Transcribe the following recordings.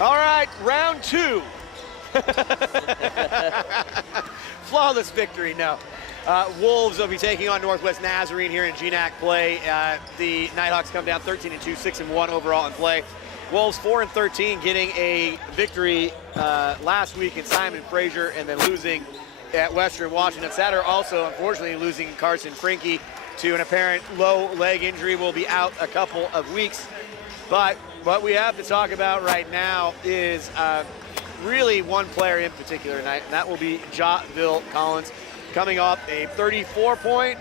All right, round 2. Flawless victory, no. Wolves will be taking on Northwest Nazarene here in GNAC play. The Nighthawks come down 13-2, 6-1 overall in play. Wolves 4-13, getting a victory last week in Simon Fraser and then losing at Western Washington. Saturday also, unfortunately, losing Carson Frinke to an apparent low leg injury. Will be out a couple of weeks. But what we have to talk about right now is really one player in particular tonight, and that will be Jawville Collins, coming off a 34-point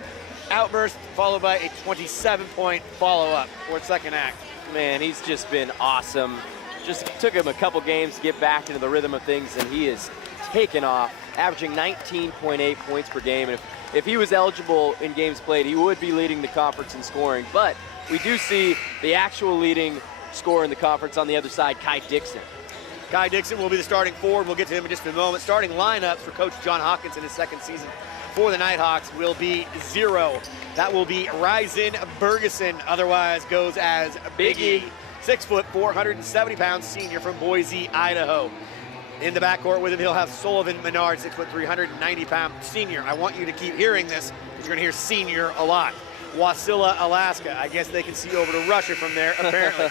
outburst followed by a 27-point follow-up for second act. Man, he's just been awesome. Just took him a couple games to get back into the rhythm of things, and he is taken off, averaging 19.8 points per game. And if he was eligible in games played, he would be leading the conference in scoring. But we do see the actual leading scorer in the conference on the other side, Kai Dixon. Kai Dixon will be the starting forward. We'll get to him in just a moment. Starting lineups for Coach John Hawkins in his second season for the Nighthawks will be 0. That will be Ryzen Bergeson, otherwise goes as Biggie. 6'4", 470-pound senior from Boise, Idaho. In the backcourt with him, he'll have Sullivan Menard, 6'3", 390-pound senior. I want you to keep hearing this, because you're going to hear senior a lot. Wasilla, Alaska. I guess they can see over to Russia from there, apparently.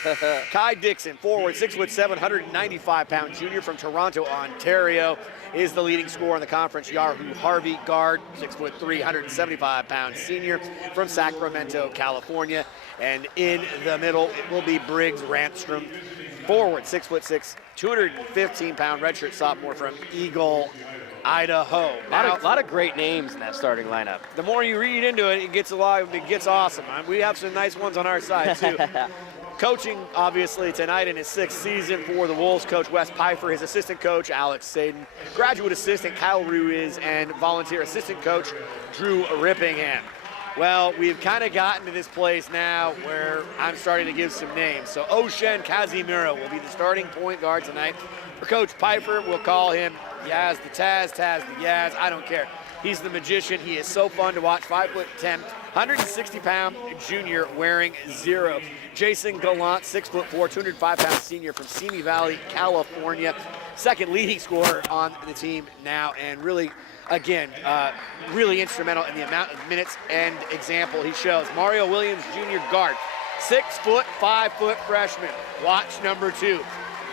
Kai Dixon, forward, 6'7", 195-pound junior from Toronto, Ontario, is the leading scorer in the conference. Yahu Harvey, guard, 6'3", 175-pound senior from Sacramento, California. And in the middle, it will be Briggs Ramstrom, forward, 6'6", 215-pound redshirt sophomore from Eagle, Idaho. A lot of great names in that starting lineup. The more you read into it, it gets awesome. We have some nice ones on our side too. Coaching, obviously, tonight in his 6th season for the Wolves, Coach Wes Pfeiffer, his assistant coach, Alex Saden, graduate assistant, Kyle Ruiz, and volunteer assistant coach, Drew Rippingham. Well, we've kind of gotten to this place now where I'm starting to give some names. So Oshen Casimiro will be the starting point guard tonight. For Coach Pfeiffer, we'll call him Yaz the Taz, Taz the Yaz, I don't care. He's the magician. He is so fun to watch. 5'10", 160-pound junior wearing 0. Jason Gallant, 6'4", 205-pound senior from Simi Valley, California. Second leading scorer on the team now, and really, again, really instrumental in the amount of minutes and example he shows. Mario Williams, junior guard, 6 foot, 5 foot freshman. Watch number 2.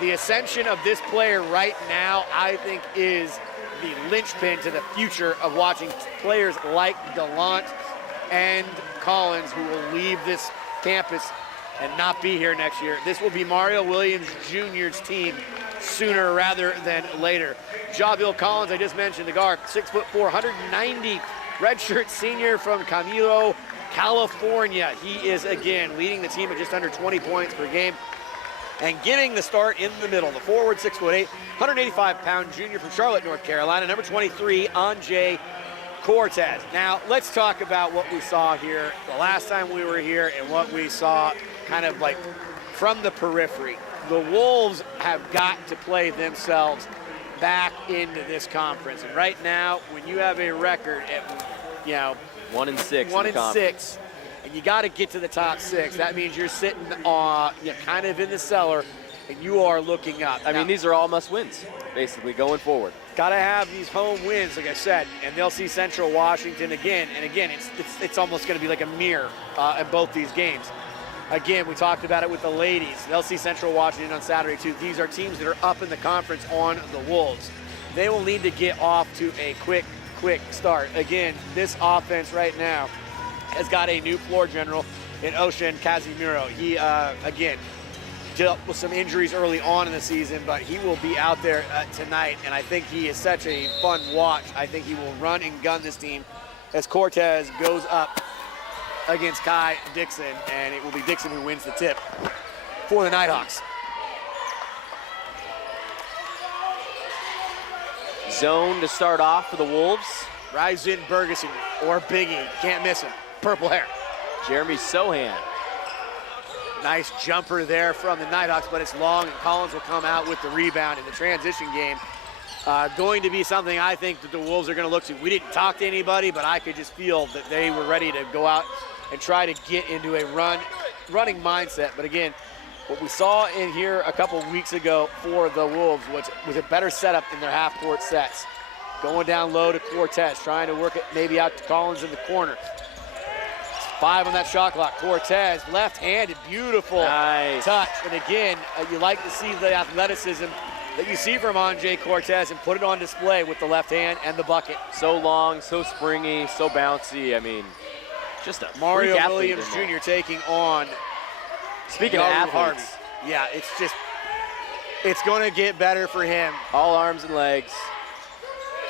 The ascension of this player right now, I think, is the linchpin to the future of watching players like Gallant and Collins, who will leave this campus and not be here next year. This will be Mario Williams Jr.'s team sooner rather than later. Jawville Collins, I just mentioned, the guard, 6'4", 190, redshirt senior from Camilo, California. He is, again, leading the team at just under 20 points per game and getting the start in the middle. The forward, 6'8", 185-pound junior from Charlotte, North Carolina, number 23, Anjay Cortez. Now, let's talk about what we saw here the last time we were here and what we saw kind of like from the periphery. The Wolves have got to play themselves back into this conference. And right now, when you have a record at, 1-6, and you got to get to the top 6, that means you're sitting kind of in the cellar, and you are looking up. I mean, these are all must-wins, basically, going forward. Got to have these home wins, like I said, and they'll see Central Washington again. And again, it's almost going to be like a mirror in both these games. Again, we talked about it with the ladies. They'll see Central Washington on Saturday, too. These are teams that are up in the conference on the Wolves. They will need to get off to a quick start. Again, this offense right now has got a new floor general in Oshen Casimiro. He, again, dealt with some injuries early on in the season, but he will be out there tonight, and I think he is such a fun watch. I think he will run and gun this team as Cortez goes up against Kai Dixon, and it will be Dixon who wins the tip for the Nighthawks. Zone to start off for the Wolves. Ryzen Bergeson, or Biggie, can't miss him. Purple hair. Jeremy Sohan. Nice jumper there from the Nighthawks, but it's long, and Collins will come out with the rebound in the transition game. Going to be something I think that the Wolves are going to look to. We didn't talk to anybody, but I could just feel that they were ready to go out and try to get into a running mindset. But again, what we saw in here a couple weeks ago for the Wolves was a better setup in their half-court sets. Going down low to Cortez, trying to work it maybe out to Collins in the corner. 5 on that shot clock. Cortez, left-handed, beautiful touch. And again, you like to see the athleticism that you see from Andre Cortez and put it on display with the left hand and the bucket. So long, so springy, so bouncy. I mean, just a Mario freak Williams athlete Jr. taking on. Speaking of athletes, yeah, it's going to get better for him. all arms and legs.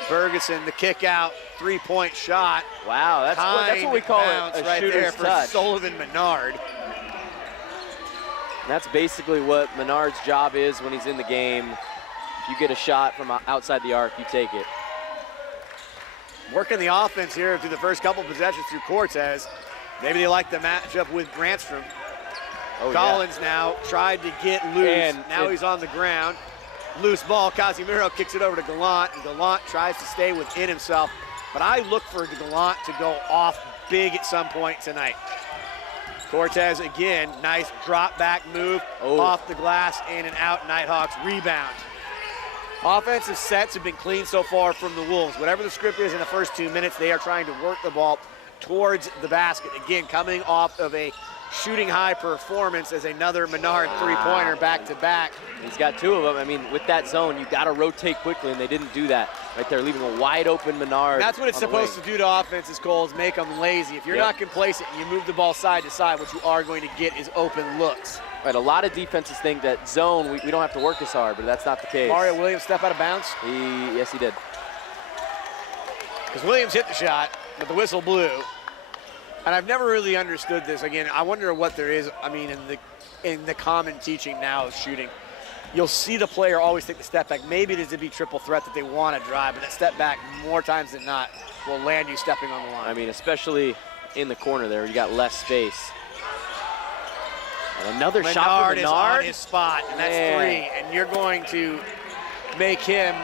Ferguson, the kick out, 3-point shot. Wow, that's what we call a right shooter's there for touch. Sullivan Menard. And that's basically what Menard's job is when he's in the game. If you get a shot from outside the arc, you take it. Working the offense here through the first couple possessions through Cortez. Maybe they like the matchup with Brandstrom. Oh, Collins now tried to get loose. And now he's on the ground. Loose ball. Casimiro kicks it over to Gallant, and Gallant tries to stay within himself. But I look for Gallant to go off big at some point tonight. Cortez again, nice drop back move off the glass, in and out. Nighthawks rebound. Offensive sets have been clean so far from the Wolves. Whatever the script is in the first 2 minutes, they are trying to work the ball towards the basket. Again, coming off of a shooting high performance as another Menard three-pointer back-to-back. He's got 2 of them. I mean, with that zone, you got to rotate quickly, and they didn't do that right there, leaving a wide-open Menard. That's what it's supposed to do to offenses, Cole, is make them lazy. If you're not complacent and you move the ball side to side, what you are going to get is open looks. Right, a lot of defenses think that zone, we don't have to work as hard, but that's not the case. Mario Williams step out of bounds? Yes, he did. Because Williams hit the shot, but the whistle blew. And I've never really understood this. Again, I wonder what there is, I mean, in the common teaching now of shooting. You'll see the player always take the step back. Maybe it is to be triple threat that they want to drive, but that step back more times than not will land you stepping on the line. I mean, especially in the corner there, you got less space. And another shot for Menard. Is on his spot, and that's 3. And you're going to make him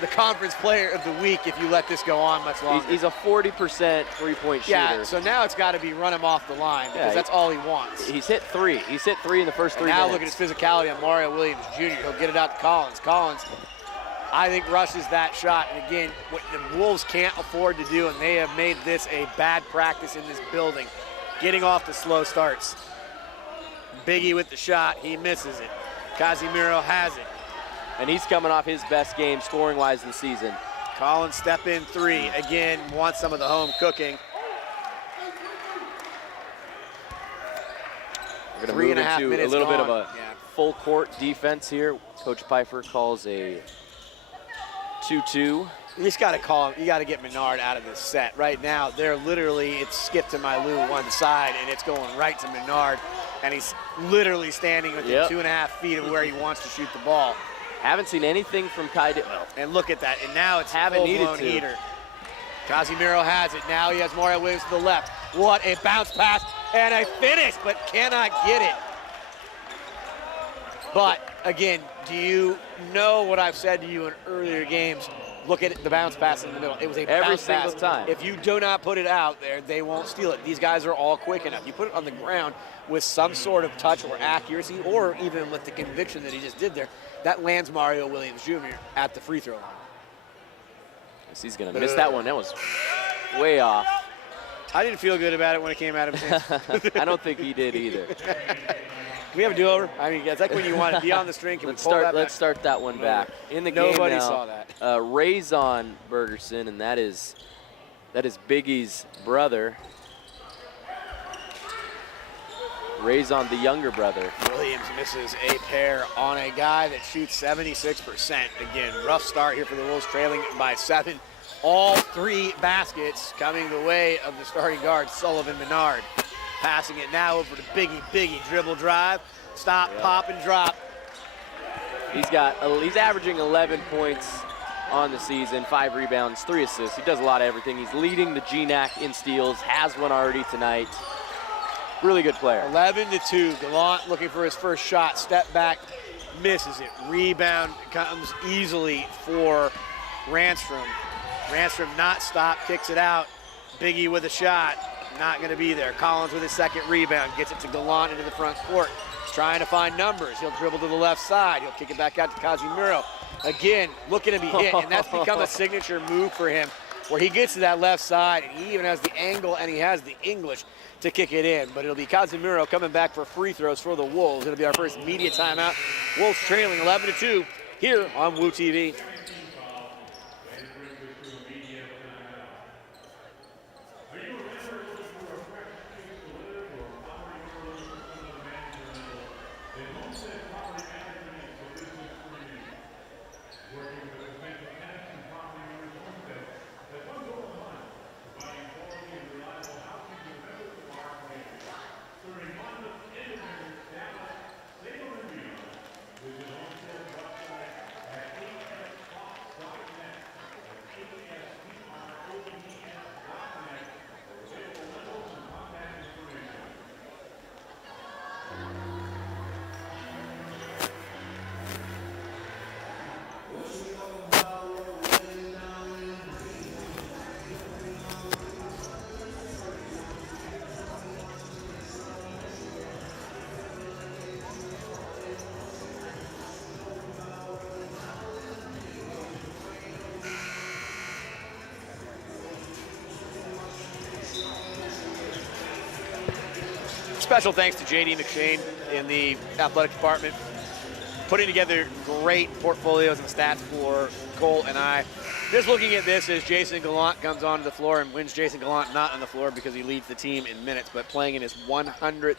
the conference player of the week if you let this go on much longer. He's a 40% three-point shooter. Yeah, so now it's got to be run him off the line because that's all he wants. He's hit 3. He's hit 3 in the first 3 minutes. Now look at his physicality on Mario Williams Jr. He'll get it out to Collins. Collins, I think, rushes that shot. And again, what the Wolves can't afford to do, and they have made this a bad practice in this building, getting off the slow starts. Biggie with the shot, he misses it. Casimiro has it. And he's coming off his best game scoring-wise this season. Collins step in 3. Again, wants some of the home cooking. We're going to move into a little bit of a full court defense here. Coach Pfeiffer calls a 2-2. You just got to call him. You got to get Menard out of this set. Right now, they're literally, it's Skip to Mylou one side, and it's going right to Menard. And he's literally standing within 2.5 feet of where he wants to shoot the ball. Haven't seen anything from Kai. And look at that. And now it's full-blown heater. Casimiro has it. Now he has Mario Williams to the left. What a bounce pass and a finish, but cannot get it. But, again, do you know what I've said to you in earlier games? Look at the bounce pass in the middle. It was a bounce pass. Every single time. If you do not put it out there, they won't steal it. These guys are all quick enough. You put it on the ground with some sort of touch or accuracy, or even with the conviction that he just did there, that lands Mario Williams Jr. at the free throw line. He's going to miss that one. That was way off. I didn't feel good about it when it came out of his hands. I don't think he did either. Can we have a do-over? I mean, it's like when you want to be on the string. Can let's start that one back. In the game Nobody now, saw that. Razon Bergerson, and that is Biggie's brother. Razon, the younger brother. Williams misses a pair on a guy that shoots 76%. Again, rough start here for the Wolves, trailing by 7. All 3 baskets coming the way of the starting guard, Sullivan Menard. Passing it now over to Biggie, dribble drive, stop, pop, and drop. He's averaging 11 points on the season, 5 rebounds, 3 assists. He does a lot of everything. He's leading the GNAC in steals, has one already tonight. Really good player. 11-2. Gallant looking for his first shot. Step back, misses it. Rebound comes easily for Randstrom. Randstrom not stopped, kicks it out. Biggie with a shot. Not going to be there. Collins with his second rebound. Gets it to Gallant into the front court. trying to find numbers. He'll dribble to the left side. He'll kick it back out to Casimiro. Again, looking to be hit, and that's become a signature move for him, where he gets to that left side, and he even has the angle, and he has the English to kick it in. But it'll be Casimiro coming back for free throws for the Wolves. It'll be our first media timeout. Wolves trailing 11-2 here on Woo TV. Special thanks to J.D. McShane in the athletic department, putting together great portfolios and stats for Cole and I. Just looking at this as Jason Gallant comes onto the floor, and when's Jason Gallant not on the floor because he leads the team in minutes, but playing in his 100th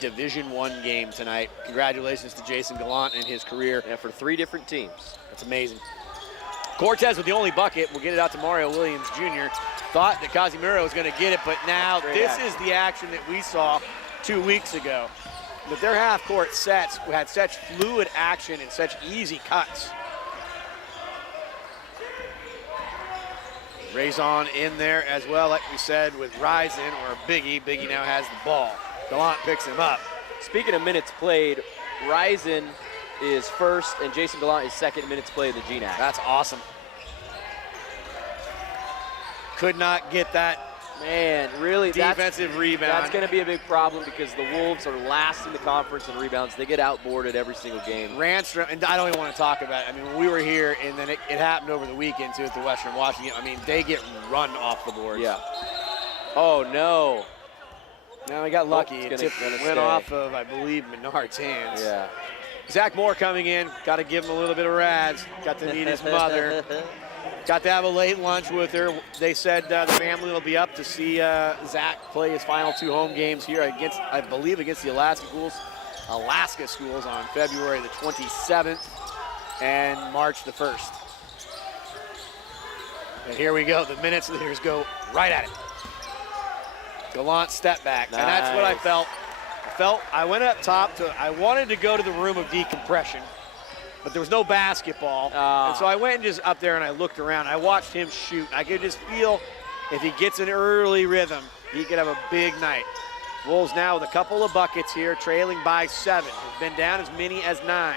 Division I game tonight. Congratulations to Jason Gallant and his career. Yeah, for 3 different teams. That's amazing. Cortez with the only bucket. We'll get it out to Mario Williams Jr. Thought that Casimiro was going to get it, but now this is the action that we saw 2 weeks ago. But their half-court sets had such fluid action and such easy cuts. Raison in there as well, like we said, with Ryzen or Biggie. Biggie now has the ball. Gallant picks him up. Speaking of minutes played, Ryzen is first and Jason Gallant is second in minutes played in the GNAC. That's awesome. Could not get that. Man, really, defensive rebound. That's going to be a big problem because the Wolves are last in the conference in rebounds. They get outboarded every single game. Ranstrom, and I don't even want to talk about it. I mean, when we were here, and then it happened over the weekend, too, at the Western Washington. I mean, they get run off the boards. Yeah. Oh, no. Now we got lucky. It went off of, I believe, Menard's hands. Yeah. Zach Moore coming in. Got to give him a little bit of rads. Got to meet his mother. Got to have a late lunch with her. They said the family will be up to see Zach play his final 2 home games here against, I believe, against the Alaska Schools on February the 27th and March the 1st. And here we go. The minutes leaders go right at it. Gallant step back. Nice. And that's what I felt. I went up top I wanted to go to the room of decompression, but there was no basketball. And so I went and just up there and I looked around. I watched him shoot. I could just feel if he gets an early rhythm, he could have a big night. Wolves now with a couple of buckets here, trailing by 7. Has been down as many as 9.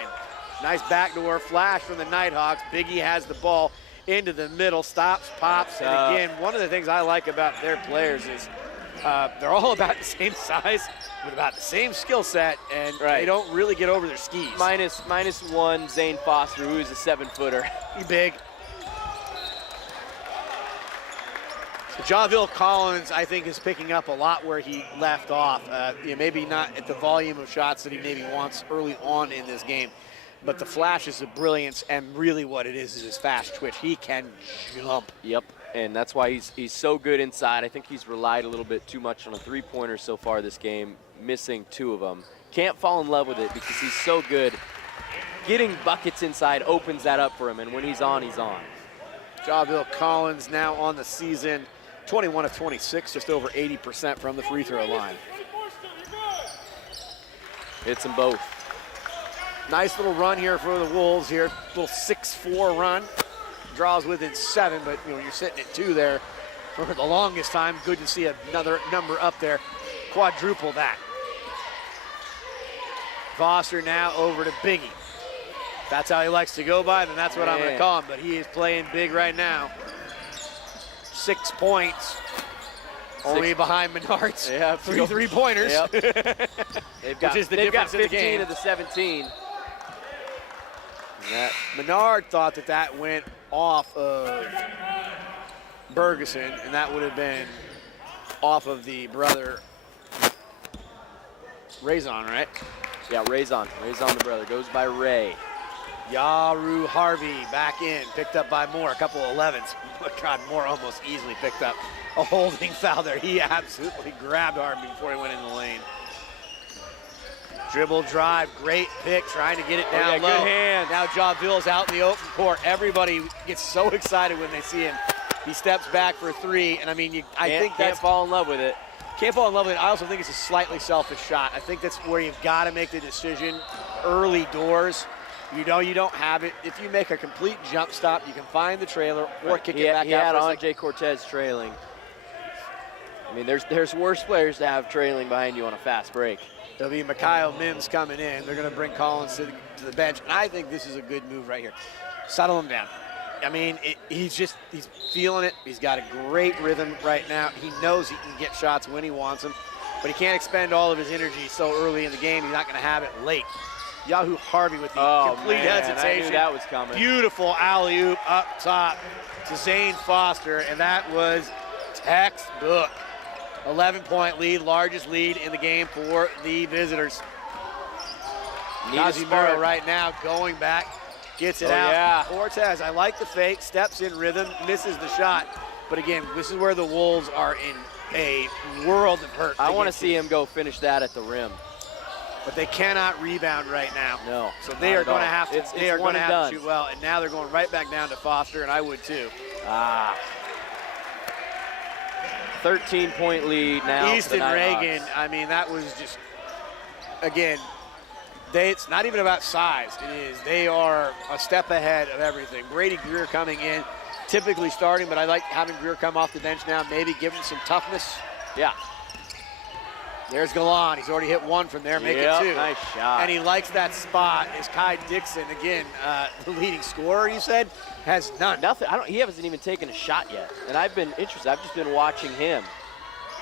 Nice backdoor flash from the Nighthawks. Biggie has the ball into the middle, stops, pops. And again, one of the things I like about their players is they're all about the same size, with about the same skill set, and they don't really get over their skis. Minus one, Zane Foster, who is a 7-footer. He's big. So Jonville Collins, I think, is picking up a lot where he left off. Maybe not at the volume of shots that he maybe wants early on in this game, but the flashes of brilliance, and really what it is his fast twitch. He can jump. Yep. And that's why he's so good inside. I think he's relied a little bit too much on a 3-pointer so far this game, missing 2 of them. Can't fall in love with it because he's so good. Getting buckets inside opens that up for him, and when he's on, he's on. Jonville Collins now on the season, 21 of 26, just over 80% from the free throw line. Hits them both. Nice little run here for the Wolves here, little 6-4 run. Draws within 7, but you're sitting at 2 there for the longest time. Good to see another number up there. Quadruple that. Foster now over to Biggie. That's how he likes to go by, then that's what I'm going to call him, but he is playing big right now. 6 points. Only behind Menard's Yeah, three-pointers. Yep. They've got 15 of the 17. Menard thought that went off of Bergeson, and that would have been off of the brother Raison, right? Yeah, Raison the brother, goes by Ray. Yaru Harvey back in, picked up by Moore, a couple of 11s. God, Moore almost easily picked up a holding foul there. He absolutely grabbed Harvey before he went in the lane. Dribble drive, great pick, trying to get it down low. Good hand. Now Javille's out in the open court. Everybody gets so excited when they see him. He steps back for three, and I mean, I think can't fall in love with it. Can't fall in love with it. I also think it's a slightly selfish shot. I think that's where you've got to make the decision early doors. You know you don't have it. If you make a complete jump stop, you can find the trailer or kick it back out. He had Andre Cortez trailing. I mean, there's worse players to have trailing behind you on a fast break. There'll be Mikhail Mims coming in. They're going to bring Collins to the bench. And I think this is a good move right here. Settle him down. I mean, he's feeling it. He's got a great rhythm right now. He knows he can get shots when he wants them, but he can't expend all of his energy so early in the game. He's not going to have it late. Yahu Harvey with the complete hesitation. I knew that was coming. Beautiful alley-oop up top to Zane Foster, and that was textbook. 11-point lead, largest lead in the game for the visitors. Nazarene right now going back, gets it out. Yeah. Cortez, I like the fake, steps in rhythm, misses the shot. But again, this is where the Wolves are in a world of hurt. I want to see him go finish that at the rim. But they cannot rebound right now. No. So they are going to have to. They are going to have to shoot well. And now they're going right back down to Foster, and I would too. 13-point lead now. Easton Reagan. I mean, that was just again. It's not even about size. It is. They are a step ahead of everything. Brady Greer coming in, typically starting, but I like having Greer come off the bench now. Maybe give him some toughness. Yeah. There's Galan. He's already hit one from there, make it two. Nice shot. And he likes that spot. Is Kai Dixon, again, the leading scorer, you said, has none. Nothing. He hasn't even taken a shot yet. And I've been interested. I've just been watching him.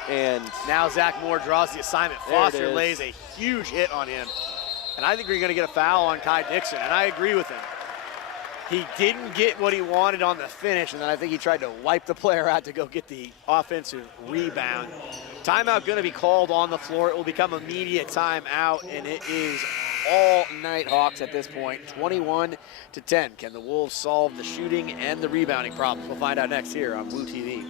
And now Zach Moore draws the assignment. Foster lays a huge hit on him. And I think we're going to get a foul on Kai Dixon, and I agree with him. He didn't get what he wanted on the finish, and then I think he tried to wipe the player out to go get the offensive rebound. Timeout going to be called on the floor. It will become immediate timeout, and it is all Nighthawks at this point, 21-10. Can the Wolves solve the shooting and the rebounding problems? We'll find out next here on Blue TV.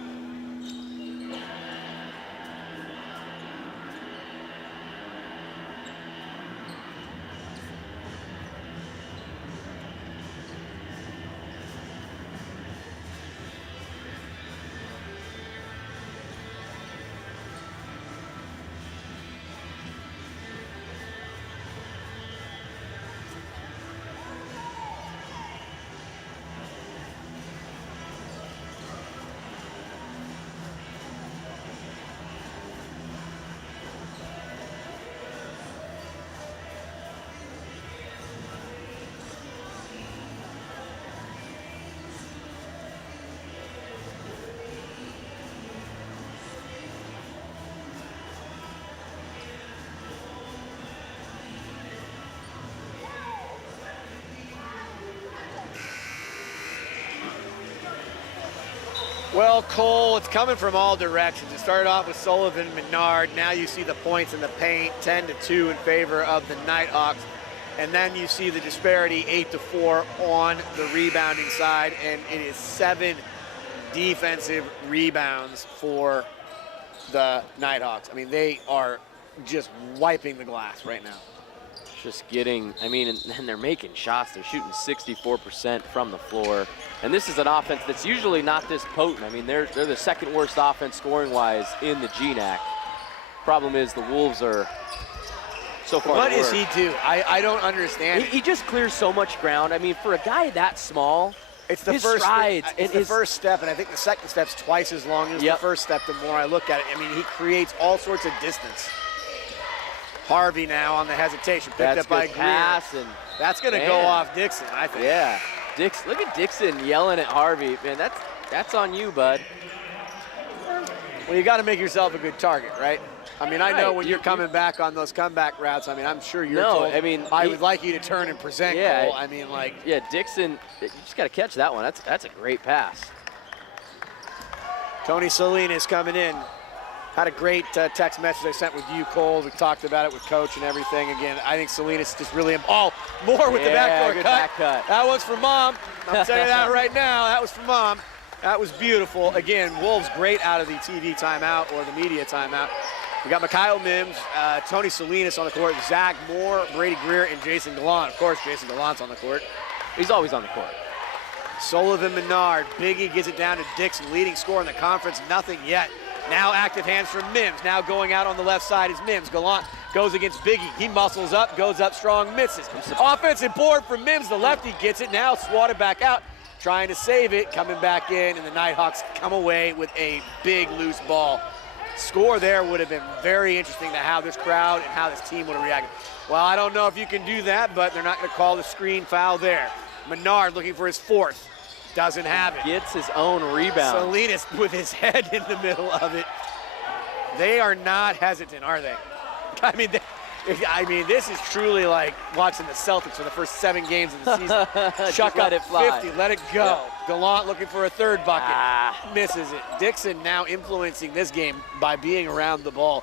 Well, Cole, it's coming from all directions. It started off with Sullivan and Menard. Now you see the points in the paint, 10-2 in favor of the Nighthawks. And then you see the disparity, 8-4 on the rebounding side. And it is 7 defensive rebounds for the Nighthawks. I mean, they are just wiping the glass right now. Just getting, I mean, and they're making shots. They're shooting 64% from the floor. And this is an offense that's usually not this potent. I mean, they're the second worst offense scoring-wise in the GNAC. Problem is the Wolves are so far. What does he do? I don't understand. He just clears so much ground. I mean, for a guy that small, it's the first strides. It's the first step, and I think the second step's twice as long as the first step. The more I look at it, I mean, he creates all sorts of distance. Harvey now on the hesitation, picked up by Greer. And that's going to go off Dixon, I think. Yeah, look at Dixon yelling at Harvey. Man, that's on you, bud. Well, you got to make yourself a good target, right? I mean, I know Right. when you're coming back on those comeback routes, I mean, I'm sure you're No, told, I mean, I would like you to turn and present, Yeah. Cole. I mean, like, Yeah, Dixon, you just got to catch that one. That's a great pass. Tony Salinas coming in. Had a great text message I sent with you, Cole. We talked about it with Coach and everything. Again, I think Salinas just really, more with the backdoor good cut. back cut. That one's for Mom. I'm telling you that right now. That was for Mom. That was beautiful. Again, Wolves great out of the TV timeout or the media timeout. We got Mikhail Mims, Tony Salinas on the court, Zach Moore, Brady Greer, and Jason Gallant. Of course, Jason Gallant's on the court. He's always on the court. Sullivan Menard, Biggie gets it down to Dixon, leading scorer in the conference, nothing yet. Now active hands from Mims. Now going out on the left side is Mims. Gallant goes against Biggie. He muscles up, goes up strong, misses. Offensive board from Mims. The lefty gets it. Now swatted back out, trying to save it, coming back in, and the Nighthawks come away with a big loose ball. Score there would have been very interesting to how this crowd and how this team would have reacted. Well, I don't know if you can do that, but they're not going to call the screen foul there. Menard looking for his fourth. Doesn't have it. Gets his own rebound. Salinas with his head in the middle of it. They are not hesitant, are they? I mean, this is truly like watching the Celtics for the first 7 games of the season. Chuck let up it fly. 50, let it go. Yeah. Gallant looking for a third bucket. Misses it. Dixon now influencing this game by being around the ball,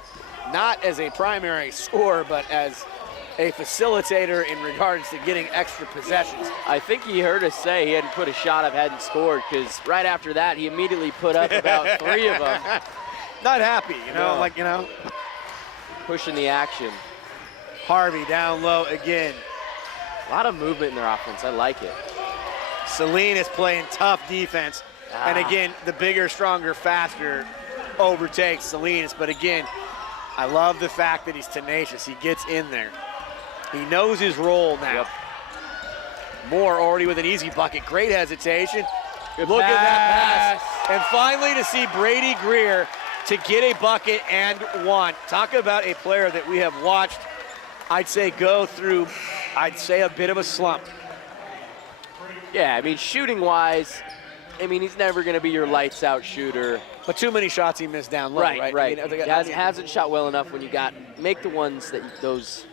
not as a primary scorer, but as a facilitator in regards to getting extra possessions. I think he heard us say he hadn't put a shot up, hadn't scored, because right after that, he immediately put up about 3 of them. Not happy, No. Pushing the action. Harvey down low again. A lot of movement in their offense. I like it. Salinas playing tough defense. And again, the bigger, stronger, faster overtakes Salinas. But again, I love the fact that he's tenacious. He gets in there. He knows his role now. Yep. Moore already with an easy bucket. Great hesitation. Good Look pass. at that pass. And finally to see Brady Greer to get a bucket and one. Talk about a player that we have watched, I'd say, go through, a bit of a slump. Yeah, I mean, shooting-wise, he's never going to be your lights-out shooter. But too many shots he missed down low, right? Right. I mean, He hasn't shot well enough when you make the ones those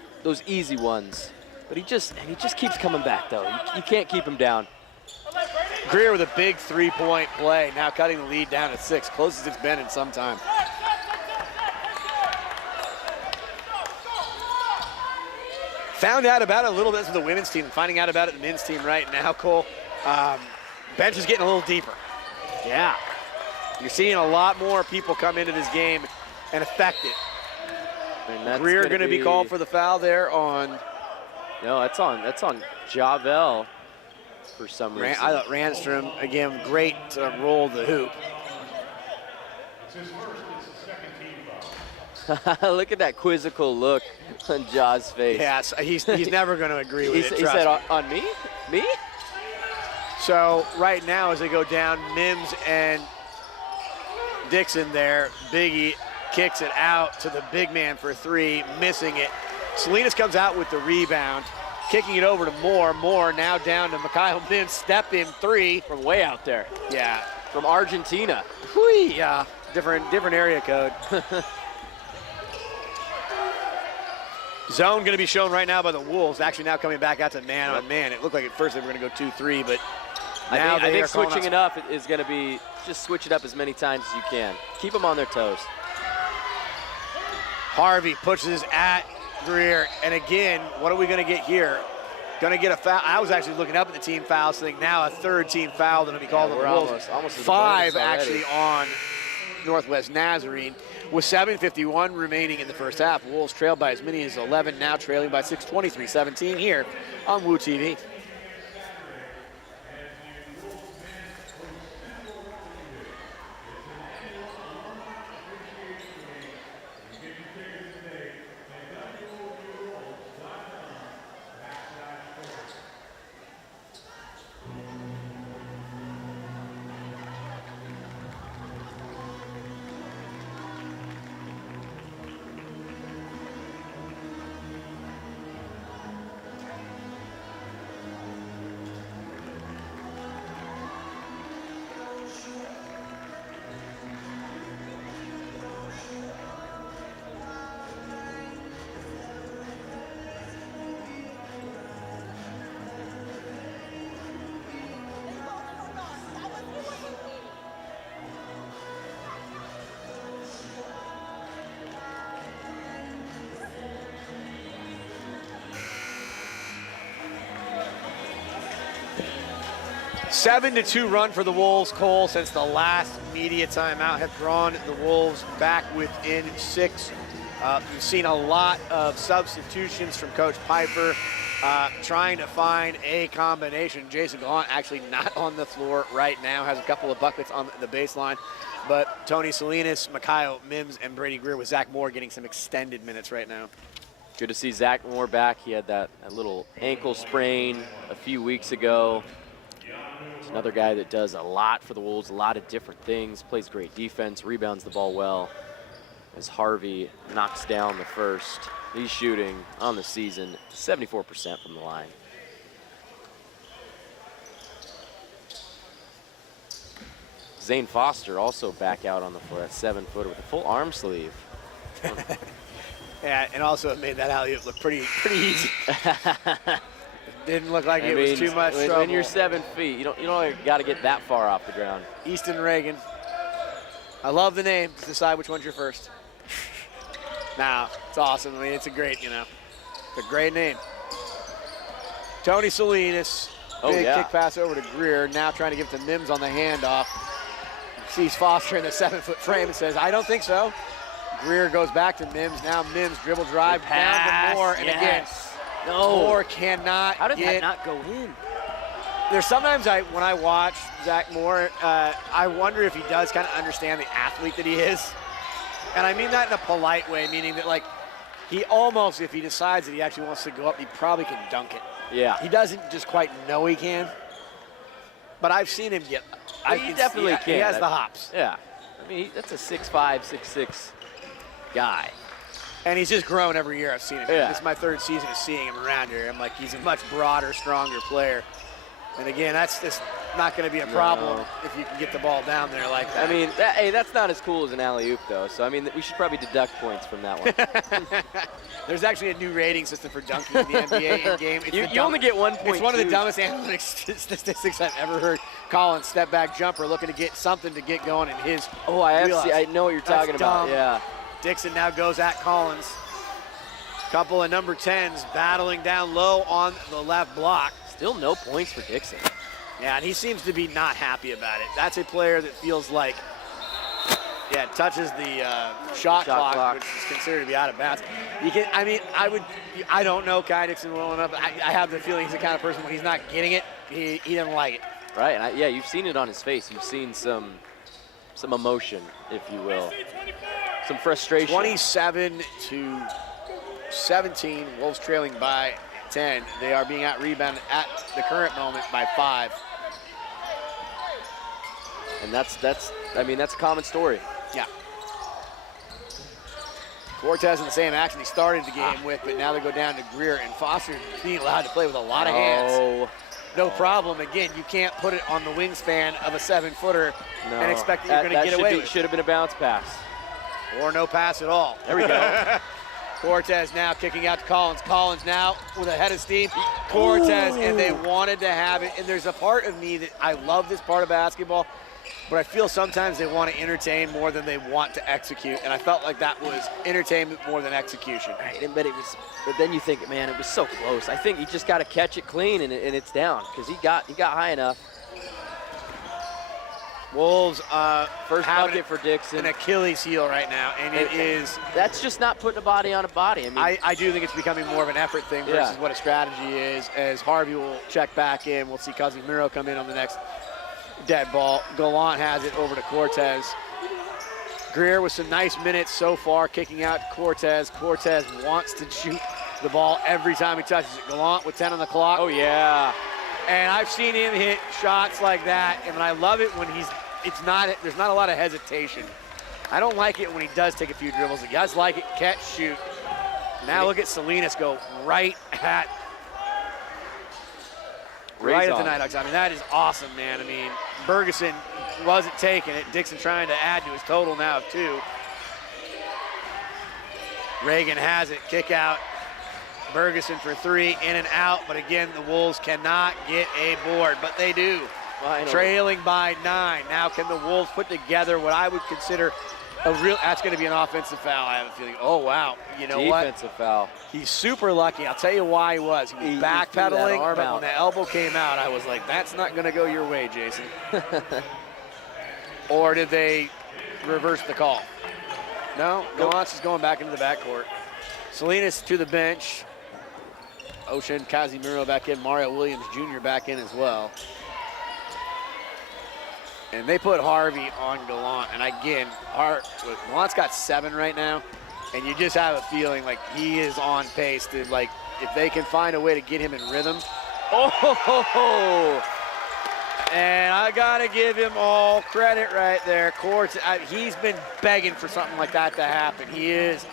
easy ones. But he just keeps coming back, though. You can't keep him down. Greer with a big three-point play, now cutting the lead down to 6, closest it's been in some time. Found out about it a little bit with the women's team, finding out about it in the men's team right now, Cole. Bench is getting a little deeper. Yeah. You're seeing a lot more people come into this game and affect it. And Greer going to be called for the foul there on... No, that's on Javel for some reason. I thought Randstrom, again, great roll the hoop. Look at that quizzical look on Jaw's face. Yeah, so he's never going to agree with it. He said, on me? Me? So right now as they go down, Mims and Dixon there, Biggie kicks it out to the big man for 3, missing it. Salinas comes out with the rebound, kicking it over to Moore. Moore now down to Mikhail Mims, step in 3. From way out there. Yeah. From Argentina. Whee, yeah, different area code. Zone going to be shown right now by the Wolves. Actually now coming back out to man on man. It looked like at first they were going to go 2-3, but now I think switching it up is going to be, just switch it up as many times as you can. Keep them on their toes. Harvey pushes at Greer, and again, what are we going to get here? Going to get a foul. I was actually looking up at the team fouls thing. Now a third team foul that'll be called on the Wolves. Almost 5 actually on Northwest Nazarene. With 7:51 remaining in the first half, Wolves trailed by as many as 11, now trailing by 6, 23-17 here on Woo TV. 7-2 run for the Wolves, Cole, since the last media timeout have drawn the Wolves back within 6. We've seen a lot of substitutions from Coach Piper, trying to find a combination. Jason Gallant actually not on the floor right now, has a couple of buckets on the baseline. But Tony Salinas, Makayo Mims, and Brady Greer with Zach Moore getting some extended minutes right now. Good to see Zach Moore back. He had that little ankle sprain a few weeks ago. He's another guy that does a lot for the Wolves, a lot of different things, plays great defense, rebounds the ball well. As Harvey knocks down the first, he's shooting on the season 74% from the line. Zane Foster also back out on the floor, that 7-footer with a full arm sleeve. Yeah, and also it made that alley-oop look pretty easy. Didn't look like it was too much trouble. When you're 7 feet, you don't got to get that far off the ground. Easton Reagan. I love the name. Just decide which one's your first. Now, it's awesome. I mean, it's a great, it's a great name. Tony Salinas, big kick pass over to Greer. Now trying to give it to Mims on the handoff. Sees Foster in the 7-foot frame and says, I don't think so. Greer goes back to Mims. Now Mims dribble drive down to Moore. And again, Moore cannot How did that not go in? There's sometimes when I watch Zach Moore, I wonder if he does kind of understand the athlete that he is. And I mean that in a polite way, meaning that, like, he almost, if he decides that he actually wants to go up, he probably can dunk it. Yeah. He doesn't just quite know he can. But I've seen him get. He definitely can. He has the hops. Yeah. I mean, that's a 6'5", 6'6" guy. And he's just grown every year I've seen him. Yeah. This is my 3rd season of seeing him around here. I'm like, he's a much broader, stronger player. And again, that's just not going to be a problem if you can get the ball down there like that. I mean, that's not as cool as an alley-oop, though. So, I mean, we should probably deduct points from that one. There's actually a new rating system for dunking in the NBA in-game. You only get 1 point. It's one of the dumbest analytics statistics I've ever heard. Collins, step-back jumper, looking to get something to get going in his I know what you're talking about, yeah. Dixon now goes at Collins. Couple of number 10s battling down low on the left block. Still no points for Dixon. Yeah, and he seems to be not happy about it. That's a player that feels like, touches the shot clock, which is considered to be out of bounds. I don't know Kai Dixon well enough. I have the feeling he's the kind of person when he's not getting it, he doesn't like it. Right, and you've seen it on his face. You've seen some emotion, if you will, some frustration. 27-17, Wolves trailing by 10. They are being out-rebounded at the current moment by 5. And that's a common story. Yeah. Cortez in the same action he started the game with, but now they go down to Greer, and Foster being allowed to play with a lot of hands. No problem. Again, you can't put it on the wingspan of a 7-footer and expect that you're going to get away with it. Should have been a bounce pass. Or no pass at all. There we go. Cortez now kicking out to Collins. Collins now with a head of steam. Cortez, and they wanted to have it. And there's a part of me that I love this part of basketball, but I feel sometimes they want to entertain more than they want to execute. And I felt like that was entertainment more than execution. Right, but then you think, man, it was so close. I think you just got to catch it clean and it's down because he got high enough. Wolves first bucket for Dixon. An Achilles heel right now, and it is. That's just not putting a body on a body. I mean, I do think it's becoming more of an effort thing versus what a strategy is. As Harvey will check back in, we'll see Casimiro come in on the next dead ball. Gallant has it over to Cortez. Greer with some nice minutes so far, kicking out to Cortez. Cortez wants to shoot the ball every time he touches it. Gallant with 10 on the clock. Oh yeah. And I've seen him hit shots like that, and I love it when there's not a lot of hesitation. I don't like it when he does take a few dribbles. The guys like it, catch, shoot. Now look at Salinas go right at the Nighthawks. I mean, that is awesome, man. I mean, Bergeson wasn't taking it. Dixon trying to add to his total now of 2. Reagan has it, kick out. Bergeson for 3, in and out, but again, the Wolves cannot get a board, but they do. Finally. Trailing by 9. Now can the Wolves put together what I would consider That's going to be an offensive foul, I have a feeling. Oh, wow. You know what? Defensive foul. He's super lucky. I'll tell you why he was. He was backpedaling, but when the elbow came out, I was like, that's not going to go your way, Jason. Or did they reverse the call? No, Gallant's is going back into the backcourt. Salinas to the bench. Ocean Casimiro back in. Mario Williams Jr. back in as well. And they put Harvey on Gallant. And again, Gallant's got 7 right now. And you just have a feeling like he is on pace to, like, if they can find a way to get him in rhythm. Oh! And I got to give him all credit right there. He's been begging for something like that to happen. He is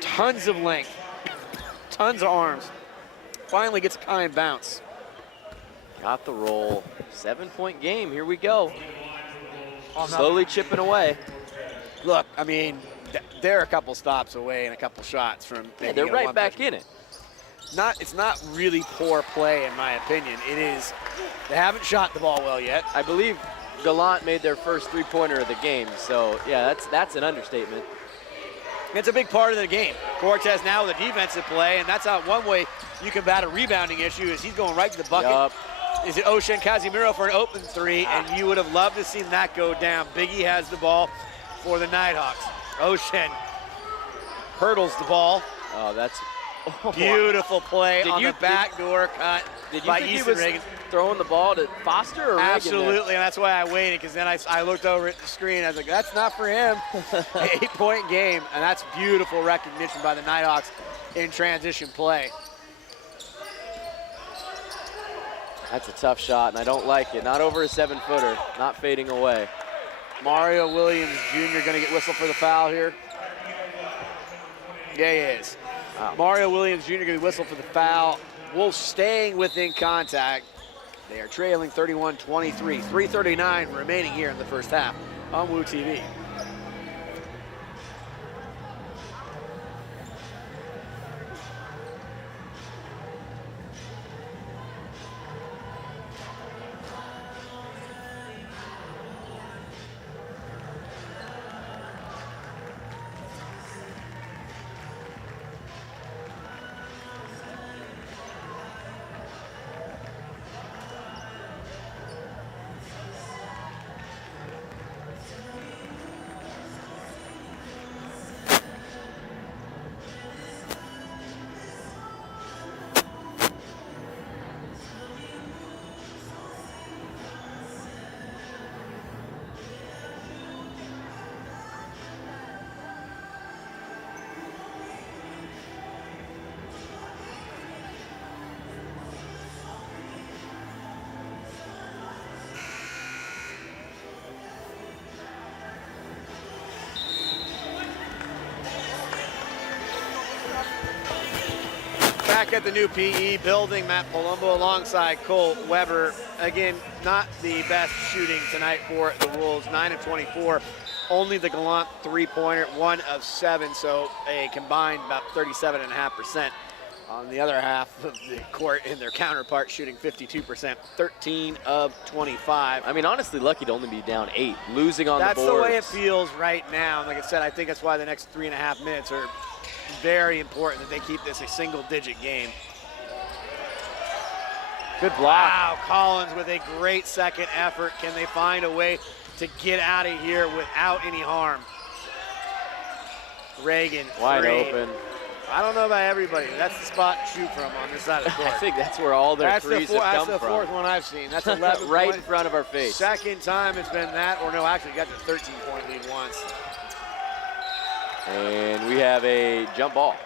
tons of length, tons of arms. Finally gets a kind bounce. Got the roll. 7-point game. Here we go. Slowly chipping away. Look, I mean, they're a couple stops away and a couple shots from. Yeah, they're right back in it. It's not really poor play in my opinion. It is. They haven't shot the ball well yet. I believe Gallant made their first 3-pointer of the game. So yeah, that's an understatement. It's a big part of the game. Cortez now with a defensive play, and that's not one way you combat a rebounding issue is he's going right to the bucket. Yep. Is it Ocean Casimiro for an open 3, and you would have loved to seen that go down. Biggie has the ball for the Nighthawks. Ocean hurdles the ball. Oh, that's beautiful play on the backdoor cut by Easton Reagan. Throwing the ball to Foster or Absolutely, and that's why I waited, because then I looked over at the screen. I was like, that's not for him. 8-point game, and that's beautiful recognition by the Nighthawks in transition play. That's a tough shot, and I don't like it. Not over a 7-footer, not fading away. Mario Williams Jr. going to get whistled for the foul here. Yeah, he is. Wow. Mario Williams Jr. going to be whistled for the foul. Wolves staying within contact. They are trailing 31-23. 3:39 remaining here in the first half on Woo TV. Back at the new PE building, Matt Palumbo alongside Cole Weber. Again, not the best shooting tonight for the Wolves. 9 of 24. Only the Gallant 3-pointer, 1 of 7, so a combined about 37.5% on the other half of the court, and their counterpart shooting 52%, 13 of 25. I mean, honestly, lucky to only be down 8, losing on the boards. That's the way it feels right now. And like I said, I think that's why the next 3.5 minutes are very important that they keep this a single-digit game. Good block. Wow, Collins with a great second effort. Can they find a way to get out of here without any harm? Reagan, wide open. I don't know about everybody. That's the spot to shoot from on this side of the court. I think that's where all their threes have come from. That's the fourth one I've seen. That's 11 right points. in front of our face. Second time it's been that, or no, actually got the 13-point lead once. And we have a jump ball.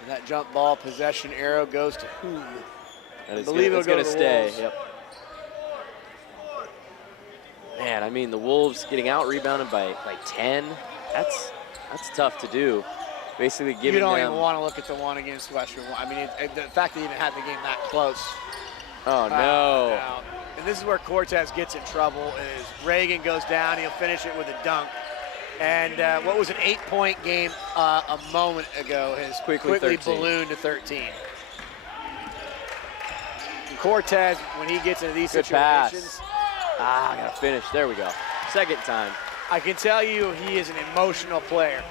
And that jump ball possession arrow goes to whom? I believe it's going to stay. Yep. Man, I mean, the Wolves getting out rebounded by 10. That's tough to do. Basically giving them. You don't even want to look at the one against Western. I mean, the fact that they even had the game that close. Oh, no. And this is where Cortez gets in trouble. Is Reagan goes down, he'll finish it with a dunk. And what was an 8-point game a moment ago has quickly ballooned to 13. And Cortez, when he gets into these situations. I got to finish. There we go. Second time. I can tell you he is an emotional player.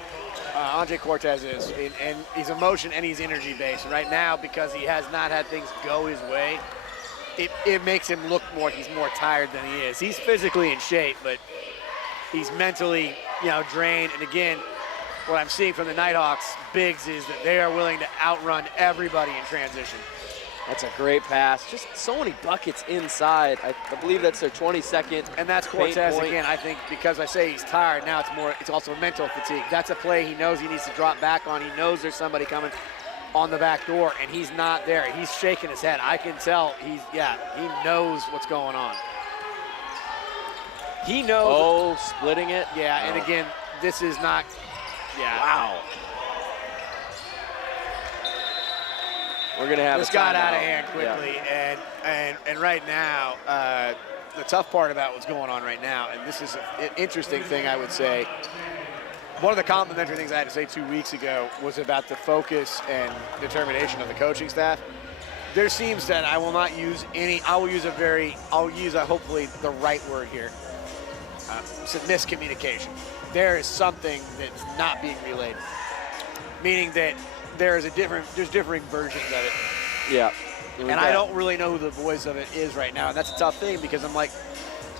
Andre Cortez is, and he's emotion and he's energy based. And right now, because he has not had things go his way, it makes him look more, he's more tired than he is. He's physically in shape, but he's mentally, drained. And again, what I'm seeing from the Nighthawks bigs is that they are willing to outrun everybody in transition. That's a great pass. Just so many buckets inside. I believe that's their 22nd. And that's Cortez again. I think because I say he's tired now, it's also mental fatigue. That's a play he knows he needs to drop back on. He knows there's somebody coming on the back door, and he's not there. He's shaking his head. I can tell he knows what's going on. He knows. Oh, splitting it. Yeah, and again, this is not. Yeah. Wow. We're gonna have this got out of hand quickly, and right now, the tough part about what's going on right now, and this is an interesting thing I would say. One of the complimentary things I had to say 2 weeks ago was about the focus and determination of the coaching staff. There seems that I will not use any. I'll use hopefully the right word here. It's a miscommunication. There is something that's not being relayed, meaning that there's differing versions of it. Yeah. And I don't really know who the voice of it is right now. And that's a tough thing because I'm like,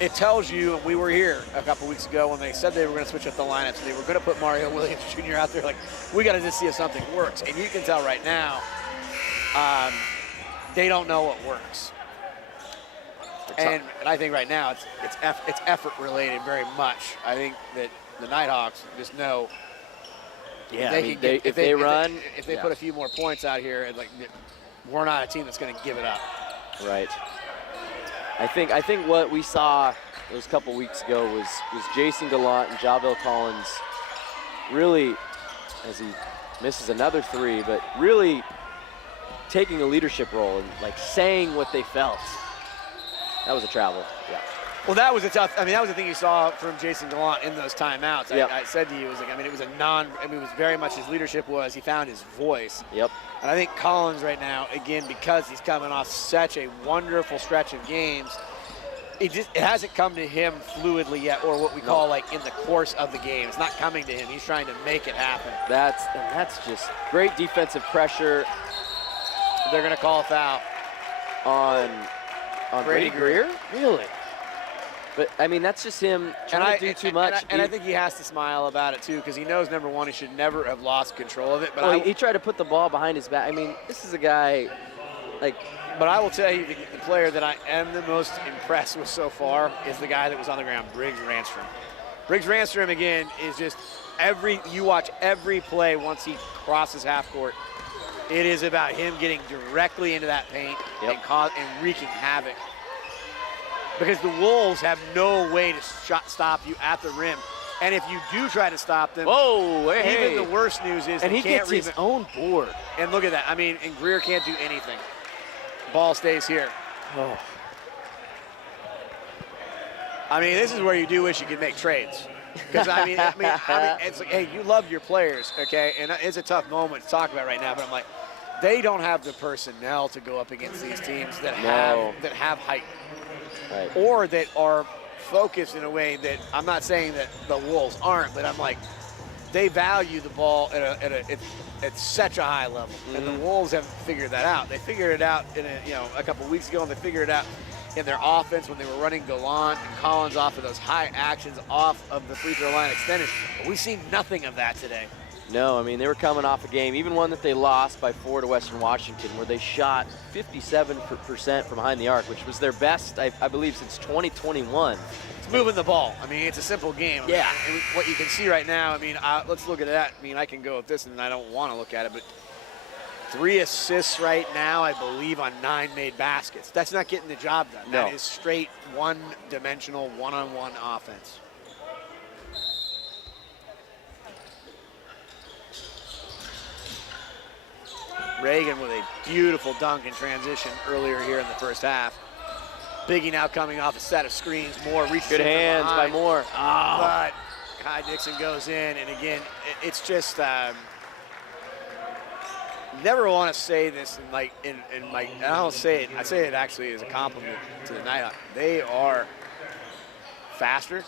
it tells you, and we were here a couple weeks ago when they said they were going to switch up the lineups. They were going to put Mario Williams Jr. out there. Like, we got to just see if something works. And you can tell right now, they don't know what works. And I think right now it's effort related very much. I think that the Nighthawks just know. Yeah, if they put a few more points out here, and like we're not a team that's going to give it up. Right. I think what we saw those couple weeks ago was Jason Gallant and Javel Collins really, as he misses another three, but really taking a leadership role and like saying what they felt. That was a travel. Yeah. Well, that was the thing you saw from Jason Gallant in those timeouts. Yep. I said to you, it was very much his leadership was, he found his voice. Yep. And I think Collins right now, again, because he's coming off such a wonderful stretch of games, it hasn't come to him fluidly yet, or what we call like in the course of the game. It's not coming to him. He's trying to make it happen. That's just great defensive pressure. They're going to call a foul on Brady Greer? Really? But, I mean, that's just him trying to do too much. And I think he has to smile about it, too, because he knows, number one, he should never have lost control of it. But he tried to put the ball behind his back. I mean, this is a guy, like... But I will tell you, the player that I am the most impressed with so far is the guy that was on the ground, Briggs Ranstrom. Briggs Ranstrom, again, is just you watch every play once he crosses half court. It is about him getting directly into that paint and wreaking havoc. Because the Wolves have no way to stop you at the rim. And if you do try to stop them, even the worst news is he gets his own board. And look at that. I mean, and Greer can't do anything. Ball stays here. Oh. I mean, this is where you do wish you could make trades. Because, I mean, it's like, hey, you love your players, okay? And it's a tough moment to talk about right now, but I'm like, they don't have the personnel to go up against these teams that have height. Right. Or that are focused in a way that, I'm not saying that the Wolves aren't, but I'm like, they value the ball at such a high level. Mm-hmm. And the Wolves haven't figured that out. They figured it out a couple of weeks ago, and they figured it out in their offense when they were running Gallant and Collins off of those high actions off of the free throw line extended. But we've seen nothing of that today. No, I mean, they were coming off a game, even one that they lost by 4 to Western Washington, where they shot 57% from behind the arc, which was their best, I believe, since 2021. It's moving the ball. I mean, it's a simple game. Yeah. I mean, what you can see right now, I mean, let's look at that. I mean, I can go with this, and I don't want to look at it, but 3 assists right now, I believe, on 9 made baskets. That's not getting the job done. No. That is straight one-dimensional, one-on-one offense. Reagan with a beautiful dunk in transition earlier here in the first half. Biggie now coming off a set of screens. Moore reaches good hands by Moore. Oh. But Kai Dixon goes in, and again, it's just never want to say this in my I don't say it. I say it actually as a compliment to the Nighthawks. They are faster.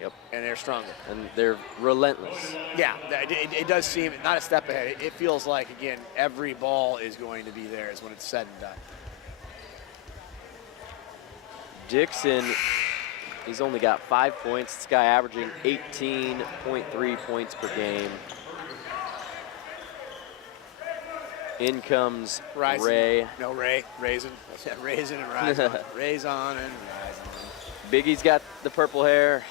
Yep. And they're stronger. And they're relentless. Yeah, it does seem not a step ahead. It feels like, again, every ball is going to be theirs when it's said and done. Dixon, he's only got 5 points. This guy averaging 18.3 points per game. In comes Ray. No, Raisin. Raisin and Rise on. Raise on and Rise on. Biggie's got the purple hair.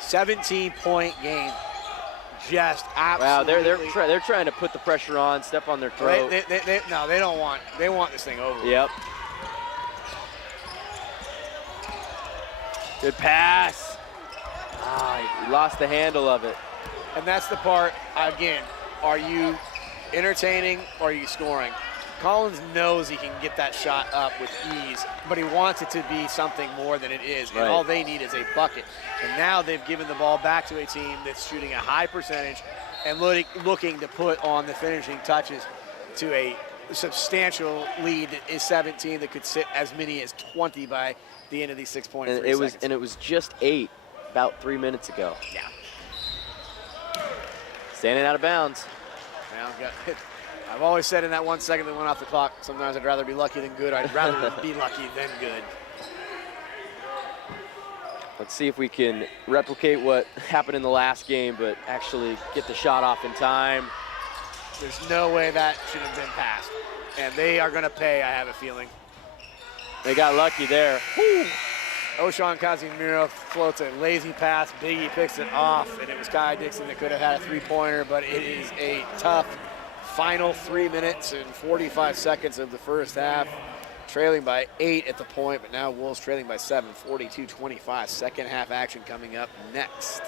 17-point game. Just absolutely. Wow, they're trying to put the pressure on, step on their throat. No, they don't want. They want this thing over. Yep. Good pass. He lost the handle of it. And that's the part, again, are you entertaining or are you scoring? Collins knows he can get that shot up with ease, but he wants it to be something more than it is. And all they need is a bucket. And now they've given the ball back to a team that's shooting a high percentage and looking to put on the finishing touches to a substantial lead that is 17 that could sit as many as 20 by the end of these 6.3 seconds. And it was just 8 about 3 minutes ago. Yeah. Standing out of bounds. Well, I've always said in that 1 second that went off the clock, sometimes I'd rather be lucky than good. I'd rather be lucky than good. Let's see if we can replicate what happened in the last game, but actually get the shot off in time. There's no way that should have been passed. And they are going to pay, I have a feeling. They got lucky there. Woo. Oshawn Casimiro floats a lazy pass. Biggie picks it off, and it was Kai Dixon that could have had a three-pointer, but it is a tough final 3 minutes and 45 seconds of the first half. Trailing by 8 at the point, but now Wolves trailing by 7, 42-25. Second half action coming up next.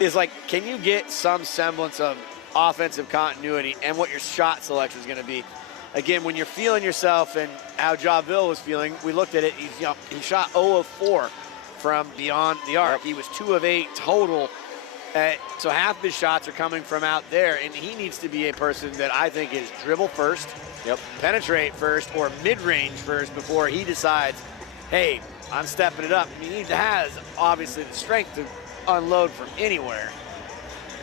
is like, can you get some semblance of offensive continuity and what your shot selection is going to be? Again, when you're feeling yourself and how Javille was feeling, we looked at it. He shot 0 of 4 from beyond the arc. He was 2 of 8 total. So half of his shots are coming from out there, and he needs to be a person that I think is dribble first, penetrate first, or mid-range first before he decides, hey, I'm stepping it up. I mean, he has, obviously, the strength to unload from anywhere,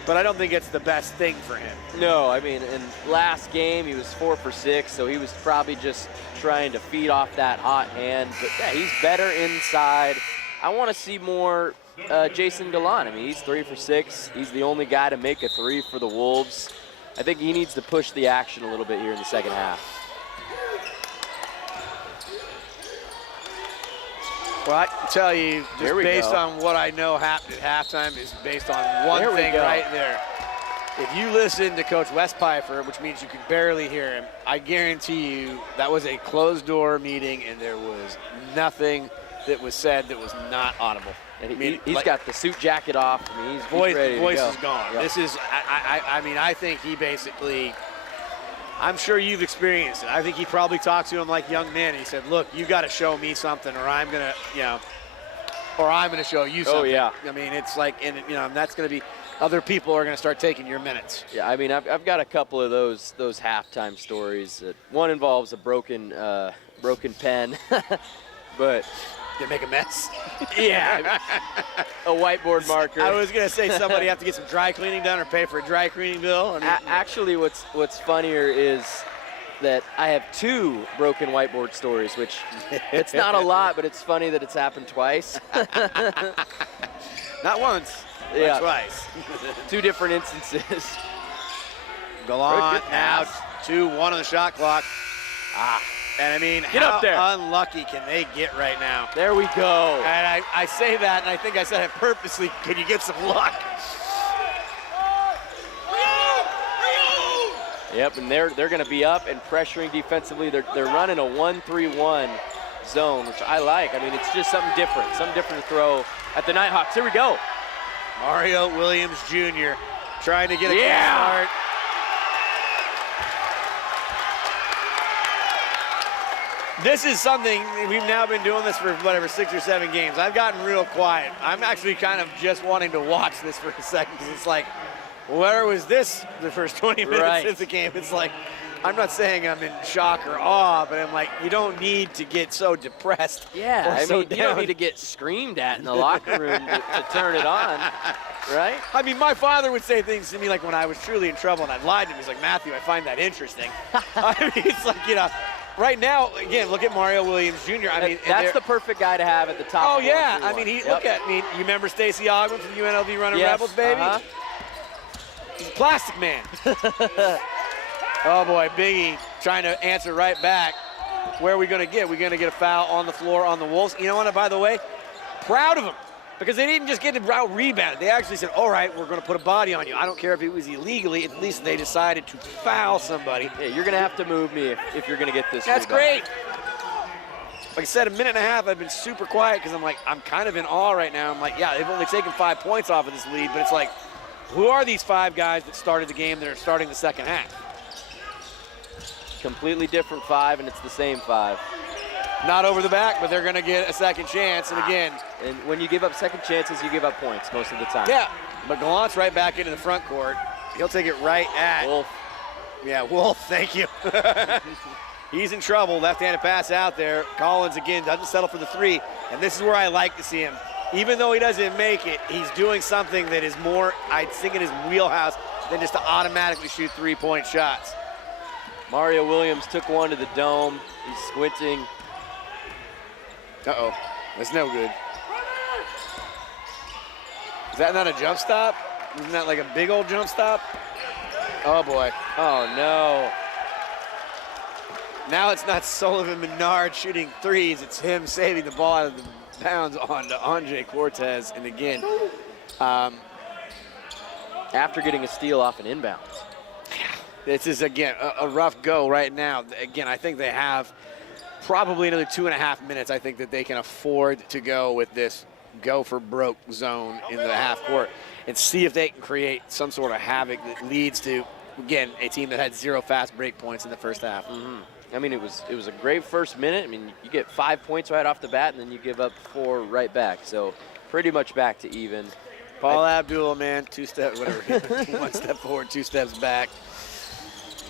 but I don't think it's the best thing for him. No, I mean, in last game, he was 4 for 6, so he was probably just trying to feed off that hot hand. But, yeah, he's better inside. I want to see more Jason Gallant. I mean, he's 3 for 6. He's the only guy to make a 3 for the Wolves. I think he needs to push the action a little bit here in the second half. Well, I can tell you, just based on what I know happened at halftime, is based on one thing right there. If you listen to Coach Wes Pfeiffer, which means you can barely hear him, I guarantee you that was a closed-door meeting, and there was nothing that was said that was not audible. And he's got the suit jacket off. I mean, he's ready to go. Voice is gone. Yep. This is, I mean, I think he basically, I'm sure you've experienced it. I think he probably talked to him like young men. He said, look, you got to show me something, or I'm going to, or I'm going to show you something. Oh, yeah. I mean, it's like, and that's going to be, other people are going to start taking your minutes. Yeah, I mean, I've got a couple of those halftime stories. One involves a broken pen, but they make a mess. Yeah, a whiteboard marker. I was going to say somebody have to get some dry cleaning done or pay for a dry cleaning bill. I mean, actually, what's funnier is that I have 2 broken whiteboard stories, which it's not a lot, but it's funny that it's happened twice. Not once. Yeah, twice. 2 different instances. Gallant now 2-1 on the shot clock. And I mean, how unlucky can they get right now? There we go. And I say that, and I think I said it purposely. Can you get some luck? Yep, and they're going to be up and pressuring defensively. They're running a 1-3-1 zone, which I like. I mean, it's just something different to throw at the Nighthawks. Here we go. Mario Williams Jr. trying to get a good start. This is something, we've now been doing this for, 6 or 7 games. I've gotten real quiet. I'm actually kind of just wanting to watch this for a second, because it's like, where was this the first 20 minutes of the game? It's like, I'm not saying I'm in shock or awe, but I'm like, you don't need to get so depressed. Yeah, I mean, you don't need to get screamed at in the locker room to turn it on, right? I mean, my father would say things to me like when I was truly in trouble and I lied to him. He's like, Matthew, I find that interesting. I mean, it's like, right now, again, look at Mario Williams Jr. I mean, that's the perfect guy to have at the top. Oh, yeah. I mean, look at me. You remember Stacey Ogman from UNLV running Rebels, baby? He's a plastic man. Oh, boy, Biggie trying to answer right back. Where are we going to get? We're going to get a foul on the floor on the Wolves. You know what, by the way? Proud of them, because they didn't just get it out rebounded. They actually said, all right, we're going to put a body on you. I don't care if it was illegally. At least they decided to foul somebody. Yeah, you're going to have to move me if you're going to get this That's rebound. Great. Like I said, a minute and a half, I've been super quiet because I'm kind of in awe right now. I'm like, yeah, they've only taken 5 points off of this lead, but it's like, who are these 5 guys that started the game that are starting the second half? Completely different 5, and it's the same 5. Not over the back, but they're going to get a second chance. And again, and when you give up second chances, you give up points most of the time. Yeah, but Gallant's right back into the front court. He'll take it right at Wolf. Yeah, Wolf, thank you. He's in trouble. Left-handed pass out there. Collins, again, doesn't settle for the 3. And this is where I like to see him. Even though he doesn't make it, he's doing something that is more, I think, in his wheelhouse than just to automatically shoot 3-point shots. Mario Williams took one to the dome. He's squinting. Uh-oh, that's no good. Is that not a jump stop? Isn't that like a big old jump stop? Oh, boy. Oh, no. Now it's not Sullivan Menard shooting 3s. It's him saving the ball out of the bounds onto Andre Cortez. And again, after getting a steal off an inbound. This is, again, a rough go right now. Again, I think they have probably another 2.5 minutes, I think, that they can afford to go with this go for broke zone in the half court and see if they can create some sort of havoc that leads to, again, a team that had 0 fast break points in the first half. I mean, it was a great first minute. I mean, you get 5 points right off the bat, and then you give up 4 right back. So pretty much back to even. Paul Abdul, man, 2 steps, whatever. 1 step forward, 2 steps back.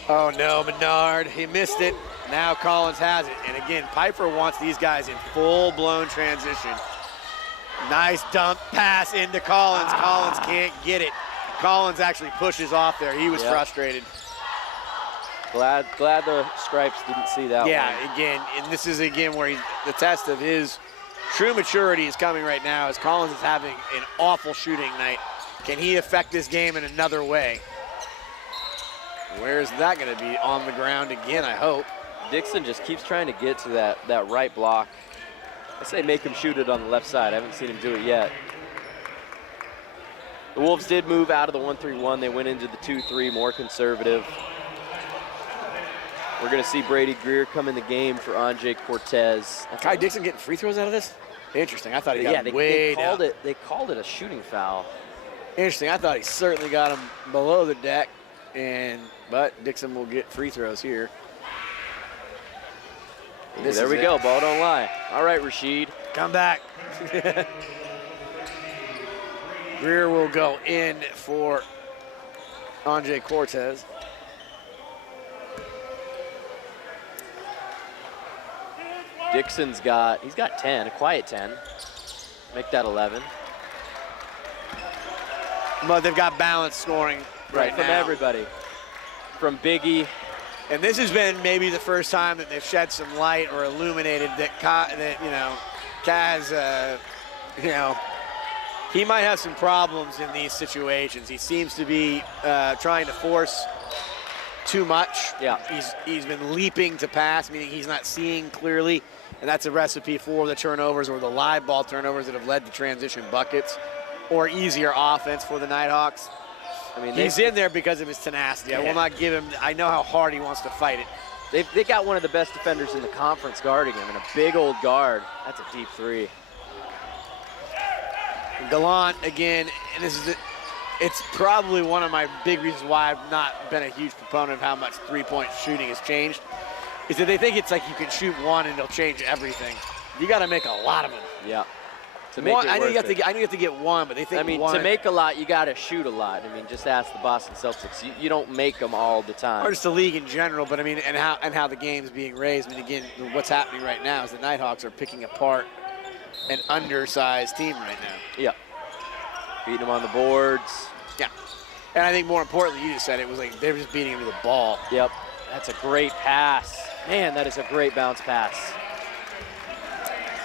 Oh no, Menard, he missed it. Now Collins has it. And again, Piper wants these guys in full-blown transition. Nice dump pass into Collins. Collins can't get it. Collins actually pushes off there. He was frustrated. Glad the Stripes didn't see that one. Yeah, again, and this is again where the test of his true maturity is coming right now, as Collins is having an awful shooting night. Can he affect this game in another way? Where's that going to be? On the ground again, I hope. Dixon just keeps trying to get to that right block. I say make him shoot it on the left side. I haven't seen him do it yet. The Wolves did move out of the 1-3-1. They went into the 2-3, more conservative. We're going to see Brady Greer come in the game for Anjay Cortez. Kai Dixon getting free throws out of this? Interesting. I thought he got way down. They called it a shooting foul. Interesting. I thought he certainly got him below the deck, but Dixon will get free throws here. There we go. Ball don't lie. All right, Rasheed. Come back. Greer will go in for Anjay Cortez. Dixon's got 10, a quiet 10. Make that 11. But they've got balanced scoring right from now. Everybody. From Biggie. And this has been maybe the first time that they've shed some light or illuminated that Kaz, he might have some problems in these situations. He seems to be trying to force too much. Yeah. He's been leaping to pass, meaning he's not seeing clearly, and that's a recipe for the turnovers or the live ball turnovers that have led to transition buckets or easier offense for the Nighthawks. I mean, he's in there because of his tenacity. Yeah. I will not give him, I know how hard he wants to fight it. They got one of the best defenders in the conference guarding him, and a big old guard. That's a deep 3. Gallant again, and it's probably one of my big reasons why I've not been a huge proponent of how much three-point shooting has changed, is that they think it's like you can shoot one and it'll change everything. You got to make a lot of them. Yeah. To make it I know you have to get one, but they think to make a lot, you got to shoot a lot. I mean, just ask the Boston Celtics. You don't make them all the time. Or just the league in general, but I mean, and how the game's being raised. I mean, again, what's happening right now is the Nighthawks are picking apart an undersized team right now. Yeah. Beating them on the boards. Yeah. And I think more importantly, you just said it was like they're just beating him to the ball. Yep. That's a great pass. Man, that is a great bounce pass.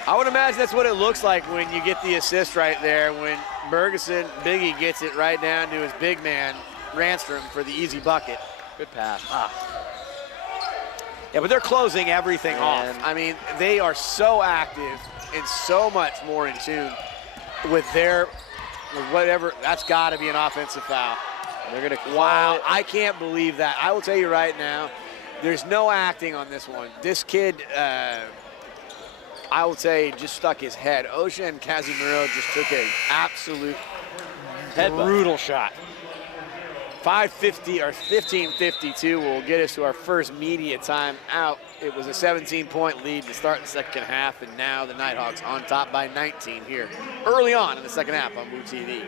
I would imagine that's what it looks like when you get the assist right there, when Biggie gets it right down to his big man, Ranstrom, for the easy bucket. Good pass. Yeah, but they're closing everything off. I mean, they are so active and so much more in tune with whatever. That's got to be an offensive foul. They're going to Wow, I can't believe that. I will tell you right now, there's no acting on this one. This kid, I would say, just stuck his head. Ocean Casimiro just took an absolute brutal shot. 5:50 or 15:52 will get us to our first media time out. It was a 17-point lead to start the second half, and now the Nighthawks on top by 19 here early on in the second half on Blue TV.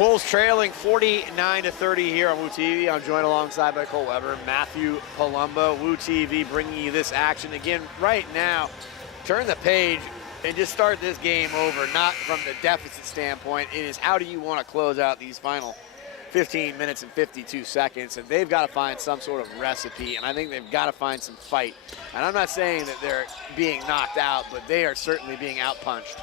Wolves trailing 49-30 here on Woo TV. I'm joined alongside by Cole Weber, Matthew Palumbo. Woo TV bringing you this action again right now. Turn the page and just start this game over, not from the deficit standpoint. It is how do you want to close out these final 15 minutes and 52 seconds, and they've got to find some sort of recipe, and I think they've got to find some fight. And I'm not saying that they're being knocked out, but they are certainly being outpunched.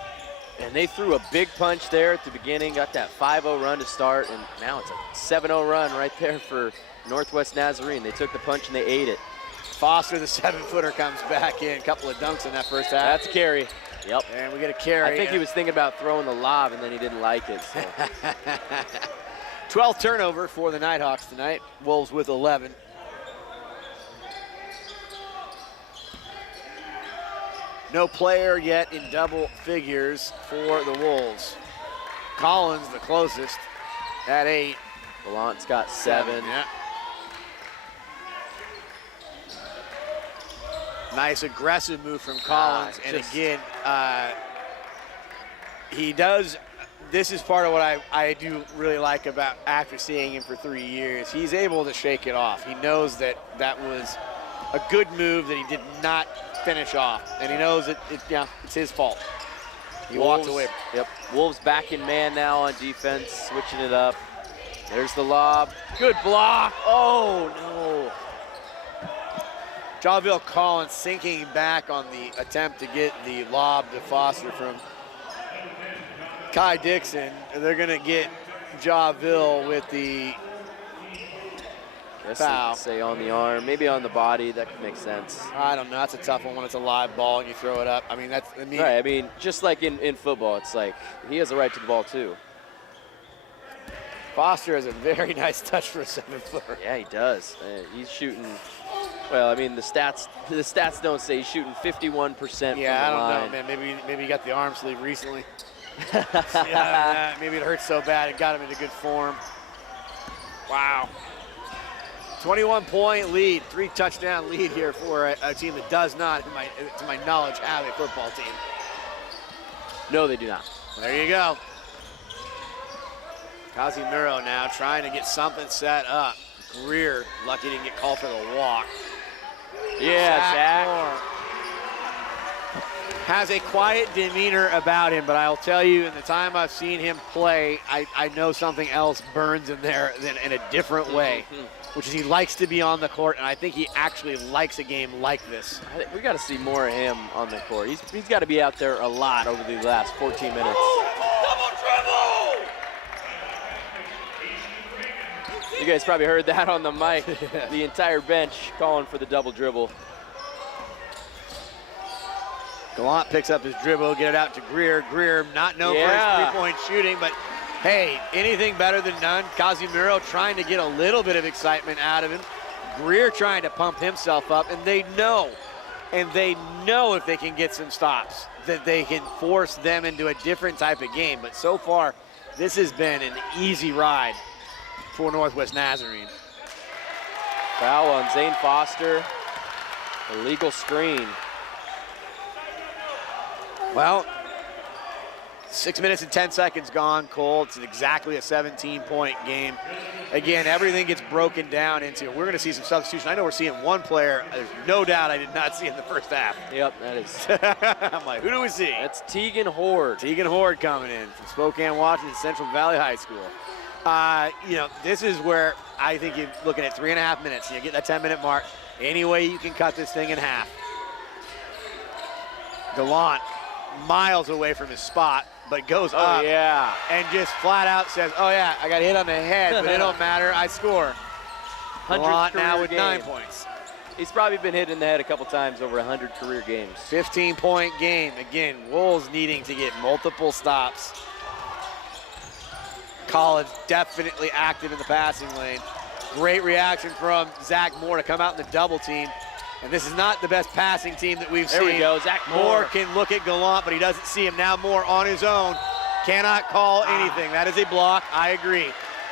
And they threw a big punch there at the beginning, got that 5-0 run to start, and now it's a 7-0 run right there for Northwest Nazarene. They took the punch and they ate it. Foster, the 7-footer, comes back in. A couple of dunks in that first half. That's a carry. Yep. And we get a carry. I think he was thinking about throwing the lob, and then he didn't like it. So. 12th turnover for the Nighthawks tonight. Wolves with 11. No player yet in double figures for the Wolves. Collins the closest at 8. Gallant's got 7. Yeah. Nice aggressive move from Collins. And again, he does, this is part of what I do really like about after seeing him for 3 years. He's able to shake it off. He knows that that was a good move that he did not finish off, and he knows it's his fault. He walked away. Yep. Wolves back in man now on defense, switching it up. There's the lob. Good block. Oh no. Jawville Collins sinking back on the attempt to get the lob to Foster from Kai Dixon. They're going to get Jawville with the foul. Say on the arm, maybe on the body. That could make sense. I don't know. That's a tough one when it's a live ball and you throw it up. I mean, that's right. I mean, just like in football, it's like he has a right to the ball too. Foster has a very nice touch for a 7-footer. Yeah, he does. He's shooting. Well, I mean, the stats don't say he's shooting 51% from the Yeah, I don't line. know, man. Maybe he got the arm sleeve recently. Yeah, maybe it hurt so bad it got him into good form. Wow. 21-point lead, 3-touchdown lead here for a team that does not, to my knowledge, have a football team. No, they do not. There you go. Casimiro now trying to get something set up. Greer, lucky didn't get called for the walk. Yeah, Zach. Has a quiet demeanor about him, but I'll tell you, in the time I've seen him play, I know something else burns in there in a different way, which is he likes to be on the court, and I think he actually likes a game like this. We got to see more of him on the court. He's got to be out there a lot over the last 14 minutes. Double dribble! You guys probably heard that on the mic. The entire bench calling for the double dribble. Gallant picks up his dribble, get it out to Greer. Greer not known for his three-point shooting, but hey, anything better than none. Casimiro trying to get a little bit of excitement out of him. Greer trying to pump himself up, and they know if they can get some stops, that they can force them into a different type of game. But so far, this has been an easy ride for Northwest Nazarene. Foul on Zane Foster. Illegal screen. Well, 6 minutes and 10 seconds gone, Cole. It's exactly a 17-point game. Again, everything gets broken down into, we're going to see some substitution. I know we're seeing one player, there's no doubt I did not see in the first half. Yep, that is. I'm like, who do we see? That's Tegan Horde. Tegan Horde coming in from Spokane, Washington, Central Valley High School. This is where I think you're looking at 3.5 minutes. You get that 10-minute mark. Any way you can cut this thing in half. Gallant miles away from his spot, but goes up and just flat out says, oh yeah, I got hit on the head, but it don't matter, I score. Gallant now with 9 points. He's probably been hit in the head a couple times over 100 career games. 15-point game. Again, Wolves needing to get multiple stops. Collins definitely active in the passing lane. Great reaction from Zach Moore to come out in the double team. And this is not the best passing team that we've seen. There we go, Zach Moore can look at Gallant, but he doesn't see him. Now Moore on his own. Cannot call anything. That is a block, I agree.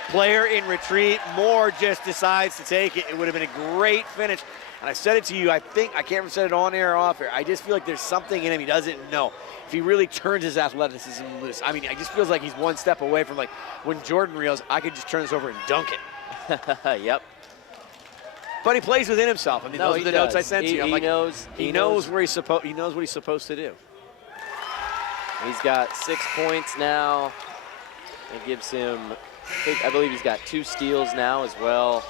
Player in retreat. Moore just decides to take it. It would have been a great finish. And I said it to you, I can't remember if I said it on air or off air. I just feel like there's something in him he doesn't know. If he really turns his athleticism loose. I mean, I just feels like he's one step away from like when Jordan reels, I could just turn this over and dunk it. Yep. But he plays within himself. I mean, those are the notes I sent to you. I'm like, he knows where he's supposed. He knows what he's supposed to do. He's got 6 points now. It gives him, I believe he's got 2 steals now as well.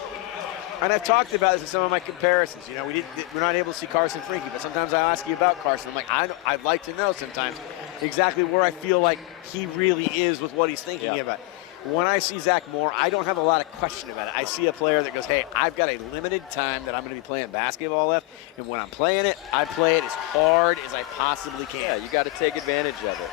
And I've talked about this in some of my comparisons. You know, we're not able to see Carson Frankie, but sometimes I ask you about Carson. I'm like, I'd like to know sometimes exactly where I feel like he really is with what he's thinking about. When I see Zach Moore, I don't have a lot of question about it. I see a player that goes, hey, I've got a limited time that I'm going to be playing basketball left, and when I'm playing it, I play it as hard as I possibly can. Yeah, you got to take advantage of it.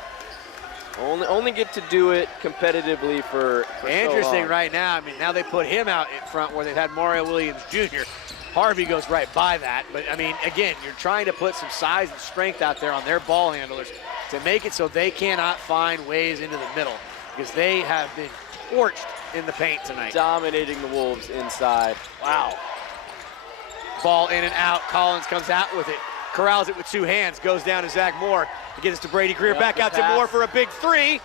Only get to do it competitively for Interesting so long. right now. I mean, now they put him out in front where they've had Mario Williams Jr. Harvey goes right by that. But, I mean, again, you're trying to put some size and strength out there on their ball handlers to make it so they cannot find ways into the middle because they have been torched in the paint tonight. Dominating the Wolves inside. Wow. Ball in and out. Collins comes out with it. Corrals it with 2 hands. Goes down to Zach Moore. He gets it to Brady Greer. Back out to Moore for a big 3.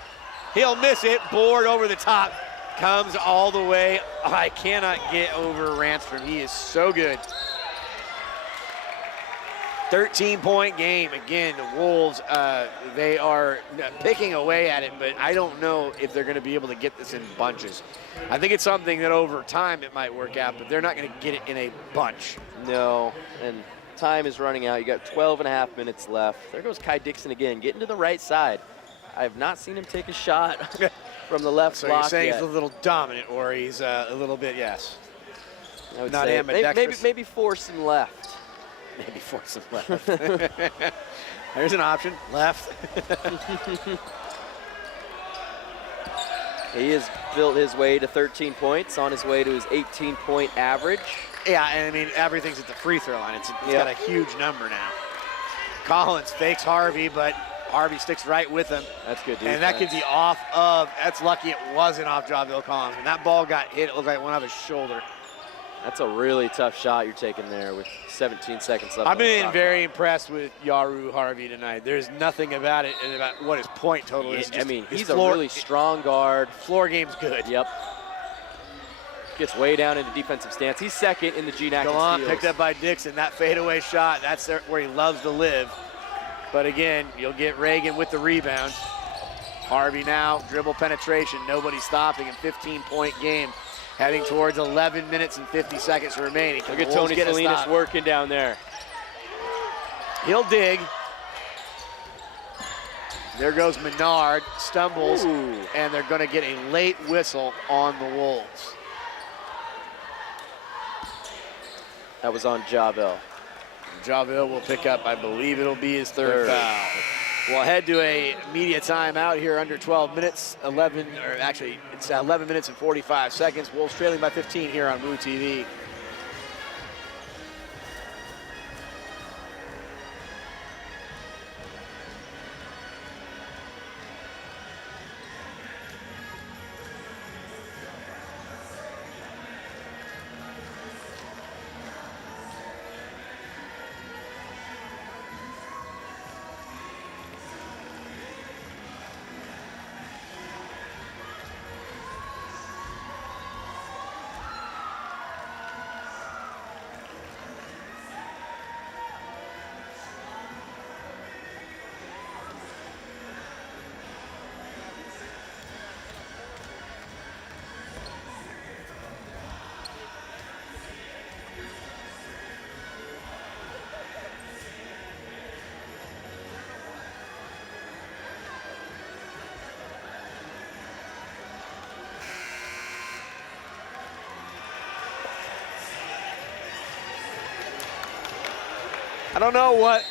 He'll miss it. Board over the top. Comes all the way. Oh, I cannot get over Ranstrom. He is so good. 13-point game. Again, the Wolves, they are picking away at it, but I don't know if they're going to be able to get this in bunches. I think it's something that over time it might work out, but they're not going to get it in a bunch. No, and time is running out. You got 12 and a half minutes left. There goes Kai Dixon again, getting to the right side. I have not seen him take a shot from the left block you're saying yet. he's a little dominant, or he's a little bit, yes. I would not say ambidextrous. maybe force him left. Maybe force him left. There's an option, left. He has built his way to 13 points, on his way to his 18-point average. Yeah, and I mean, everything's at the free throw line. It's got a huge number now. Collins fakes Harvey, but Harvey sticks right with him. That's good defense. And that could be off of, that's lucky it wasn't off Javale Collins. When that ball got hit, it looked like it went off his shoulder. That's a really tough shot you're taking there with 17 seconds left. I've been very impressed with Yaru Harvey tonight. There's nothing about it and about what his point total is. I mean, he's a really strong guard. Floor game's good. Yep. Gets way down into defensive stance. He's second in the GNAC Gallant steals. picked up by Dixon. That fadeaway shot, that's where he loves to live. But again, you'll get Reagan with the rebound. Harvey now, dribble penetration, nobody stopping him. 15-point game, heading towards 11 minutes and 50 seconds remaining. Look at Tony Salinas working down there. He'll dig. There goes Menard, stumbles, and they're going to get a late whistle on the Wolves. That was on Javale. Javale will pick up, I believe it'll be his third foul. We'll head to a media timeout here under 12 minutes, 11 minutes and 45 seconds. Wolves trailing by 15 here on Woo TV. I don't know what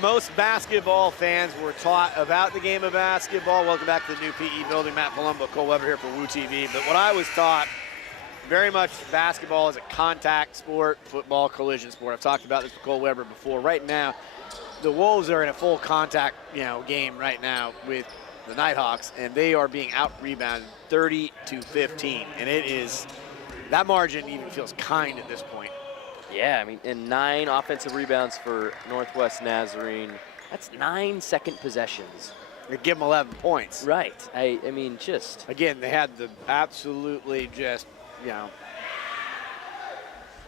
most basketball fans were taught about the game of basketball. Welcome back to the new PE building. Matt Palumbo, Cole Weber here for Woo TV. But what I was taught, very much basketball is a contact sport, football collision sport. I've talked about this with Cole Weber before. Right now, the Wolves are in a full contact, game right now with the Nighthawks, and they are being out-rebounded 30-15. And it is, that margin even feels kind at this point. Yeah, I mean, and 9 offensive rebounds for Northwest Nazarene. That's 9 second possessions. They give them 11 points. Right. I mean, just. Again, they had the absolutely just, you know,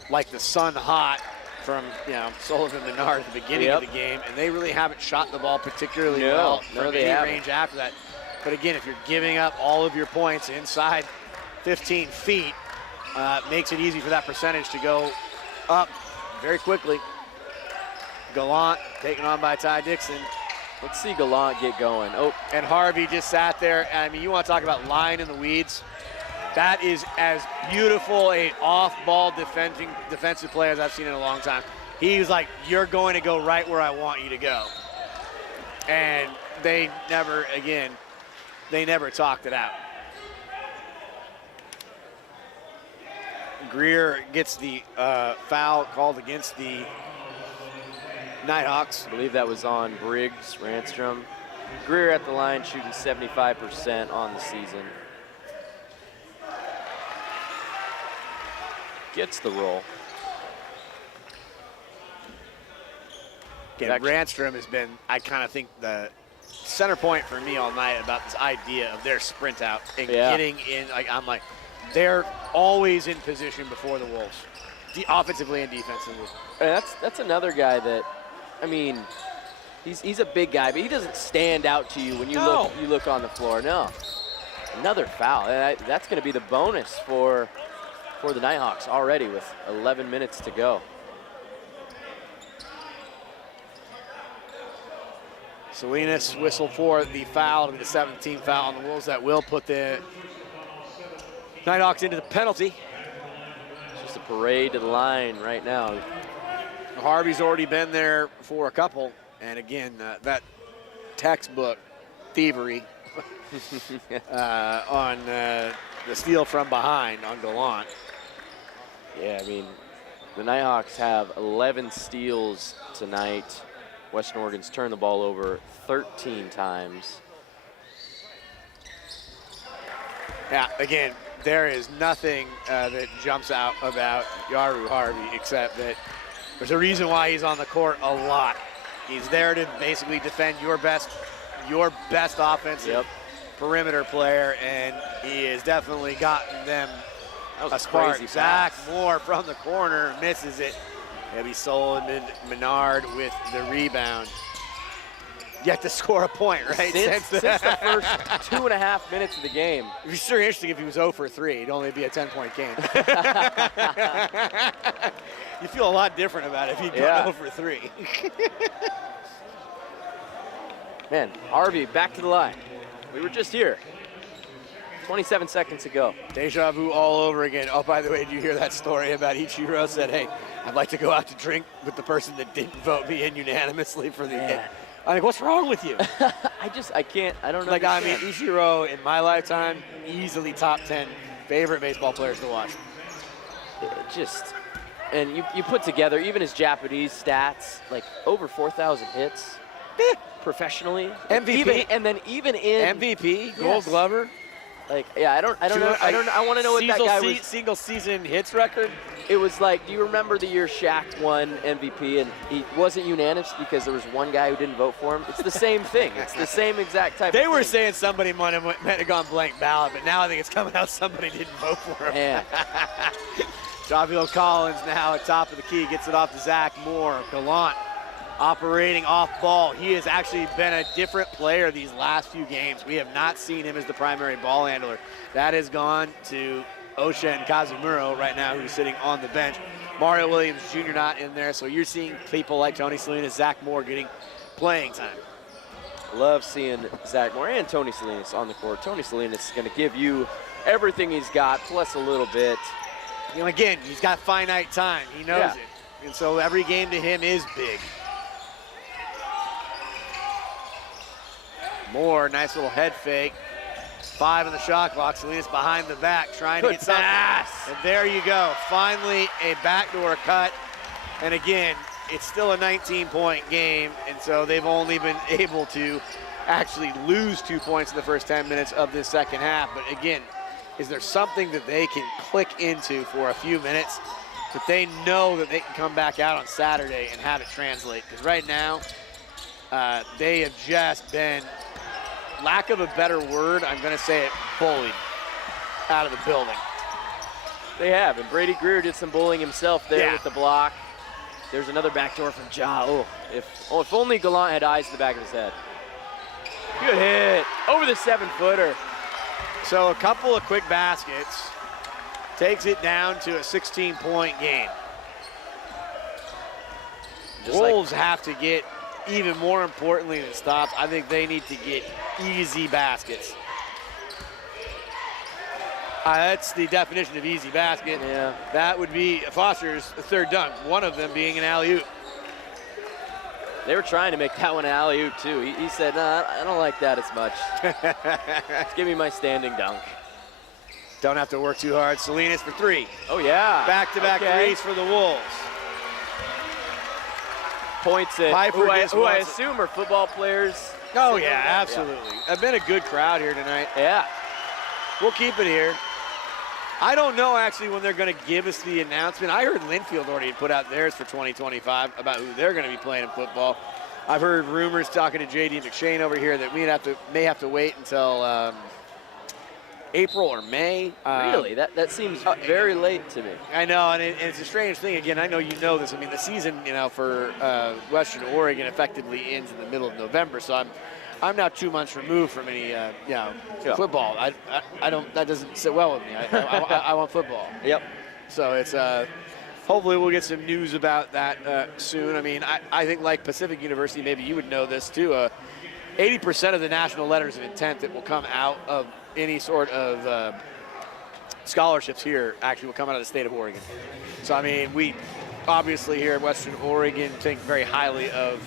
like the sun hot from, you know, Sullivan Menard at the beginning of the game, and they really haven't shot the ball particularly well from any range after that. But again, if you're giving up all of your points inside 15 feet, makes it easy for that percentage to go up very quickly. Gallant taken on by Ty Dixon. Let's see Gallant get going. Oh, and Harvey just sat there. I mean, you want to talk about lying in the weeds. That is as beautiful a off-ball defensive player as I've seen in a long time. He was like, you're going to go right where I want you to go. And they never, again, they never talked it out. Greer gets the foul called against the Nighthawks. I believe that was on Briggs, Ranstrom. Greer at the line shooting 75% on the season. Gets the roll. Again, Ranstrom has been, I kind of think, the center point for me all night about this idea of their sprint out and getting in. Like, I'm like, they're always in position before the Wolves, offensively and defensively. And that's another guy that, I mean, he's a big guy, but he doesn't stand out to you when you look on the floor. No, another foul. And that's going to be the bonus for the Nighthawks already with 11 minutes to go. Salinas whistled for the foul, the 17th foul on the Wolves. That will put the Nighthawks into the penalty. It's just a parade to the line right now. Harvey's already been there for a couple, and again, that textbook thievery on the steal from behind on Gallant. Yeah, I mean, the Nighthawks have 11 steals tonight. Western Oregon's turned the ball over 13 times. Yeah, again, there is nothing that jumps out about Yaru Harvey except that there's a reason why he's on the court a lot. He's there to basically defend your best offensive perimeter player, and he has definitely gotten them a spark. Zach Moore from the corner misses it. It'll be Sullivan Menard with the rebound. Yet to score a point, right? Since the first 2.5 minutes of the game. It'd be sure interesting if he was 0 for 3. It'd only be a 10-point game. You feel a lot different about it if you go 0 for 3. Man, Harvey back to the line. We were just here. 27 seconds ago. Deja vu all over again. Oh, by the way, did you hear that story about Ichiro said, hey, I'd like to go out to drink with the person that didn't vote me in unanimously for the game. I'm like, what's wrong with you? I can't, I don't know. Like, I mean, Ichiro, in my lifetime, easily top 10 favorite baseball players to watch. And you put together even his Japanese stats, like over 4,000 hits professionally. MVP. Even in MVP, Gold Glover. Like, yeah, I don't know. I want to know what that guy was. Single season hits record. It was like, do you remember the year Shaq won MVP and he wasn't unanimous because there was one guy who didn't vote for him? It's the same thing. It's the same exact type of thing. They were saying somebody might have gone blank ballot, but now I think it's coming out somebody didn't vote for him. Yeah. Javier Collins now at top of the key, gets it off to Zach Moore. Gallant operating off ball. He has actually been a different player these last few games. We have not seen him as the primary ball handler. That has gone to Osha and Kazumuro right now, who's sitting on the bench. Mario Williams Jr. not in there, so you're seeing people like Tony Salinas, Zach Moore getting playing time. Love seeing Zach Moore and Tony Salinas on the court. Tony Salinas is going to give you everything he's got, plus a little bit. You know, again, he's got finite time. He knows it. And so every game to him is big. Moore, nice little head fake. 5 in the shot clock. Salinas behind the back, trying to get something. And there you go. Finally, a backdoor cut. And again, it's still a 19-point game, and so they've only been able to actually lose 2 points in the first 10 minutes of this second half. But again, is there something that they can click into for a few minutes that they know that they can come back out on Saturday and have it translate? Because right now, they have just been, lack of a better word, I'm going to say it, bullied out of the building. They have, and Brady Greer did some bullying himself there Yeah. with the block. There's another backdoor from Ja. Oh, if only Gallant had eyes in the back of his head. Good hit, over the 7-footer. So a couple of quick baskets takes it down to a 16-point game. Wolves have to get, even more importantly than stops, I think they need to get easy baskets. That's the definition of easy basket. Yeah. That would be Foster's third dunk, one of them being an alley-oop. They were trying to make that one an alley-oop too. He said, no, I don't like that as much. Just give me my standing dunk. Don't have to work too hard. Salinas for three. Oh yeah. Back-to-back threes for the Wolves. Points at Piper who I assume are football players. Oh yeah, absolutely. I've been a good crowd here tonight. Yeah. We'll keep it here. I don't know actually when they're going to give us the announcement. I heard Linfield already had put out theirs for 2025 about who they're going to be playing in football. I've heard rumors talking to J.D. McShane over here that we may have to wait until April or May. Really? That seems very late to me. I know, and it's a strange thing. Again, I know you know this. I mean, the season, for Western Oregon effectively ends in the middle of November, so I'm now 2 months removed from any, football. I don't. That doesn't sit well with me. I want football. Yep. So it's hopefully we'll get some news about that soon. I mean, I think like Pacific University, maybe you would know this too. 80% of the national letters of intent that will come out of any sort of scholarships here actually will come out of the state of Oregon. So I mean, we obviously here at Western Oregon think very highly of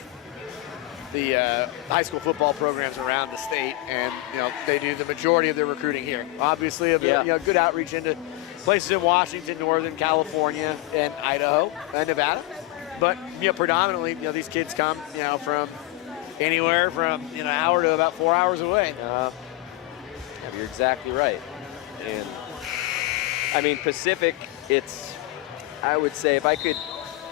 the high school football programs around the state, and they do the majority of their recruiting here. Obviously, a bit, good outreach into places in Washington, Northern California, and Idaho, and Nevada. But predominantly, these kids come, from anywhere from an hour to about 4 hours away. You're exactly right. And I mean, Pacific, I would say if I could,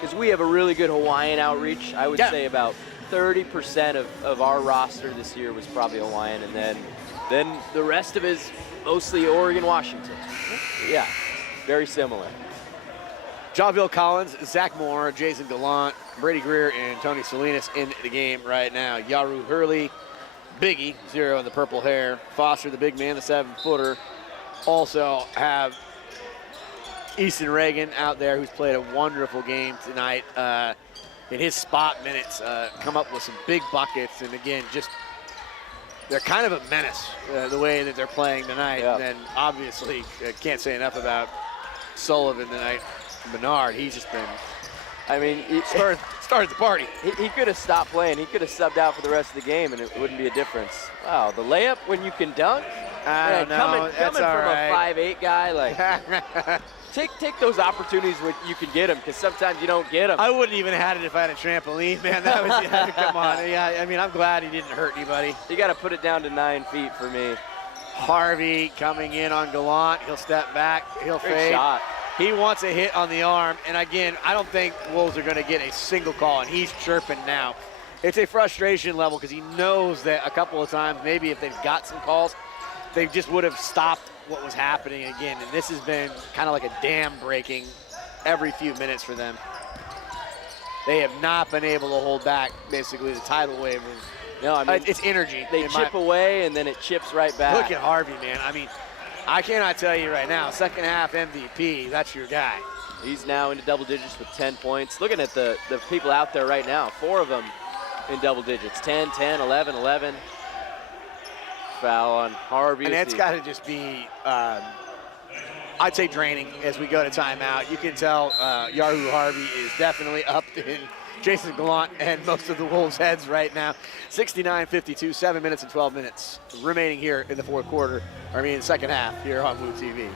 because we have a really good Hawaiian outreach, I would say about 30% of our roster this year was probably Hawaiian, and then the rest of it is mostly Oregon, Washington. Yeah, very similar. Javille Collins, Zach Moore, Jason Gallant, Brady Greer, and Tony Salinas in the game right now. Yaru Hurley, Biggie, 0 in the purple hair. Foster, the big man, the 7-footer. Also have Easton Reagan out there, who's played a wonderful game tonight. In his spot minutes, come up with some big buckets, and again, they're kind of a menace the way that they're playing tonight. Yeah. And then obviously, can't say enough about Sullivan tonight. Bernard, he's just been, he started the party. He could have stopped playing. He could have subbed out for the rest of the game, and it wouldn't be a difference. Wow, the layup when you can dunk? I don't know. Coming That's from all right. a 5'8" guy, like, take those opportunities when you can get them, because sometimes you don't get them. I wouldn't even have had it if I had a trampoline, man. That was, come on. Yeah, I'm glad he didn't hurt anybody. You got to put it down to 9 feet for me. Harvey coming in on Gallant. He'll step back. He'll Great fade. shot. He wants a hit on the arm. And again, I don't think Wolves are going to get a single call, and he's chirping now. It's a frustration level because he knows that a couple of times, maybe if they've got some calls, they just would have stopped what was happening again. And this has been kind of like a dam breaking every few minutes for them. They have not been able to hold back, basically, the tidal wave. No, it's energy. They chip away, and then it chips right back. Look at Harvey, man. I cannot tell you right now, second half MVP, that's your guy. He's now into double digits with 10 points. Looking at the people out there right now, 4 of them in double digits, 10, 10, 11, 11. Foul on Harvey. And it's got to just be, I'd say, draining as we go to timeout. You can tell Yaru Harvey is definitely up in Jason Gallant and most of the Wolves' heads right now. 69-52, 7 minutes and 12 minutes remaining here in the second half here on Woo TV.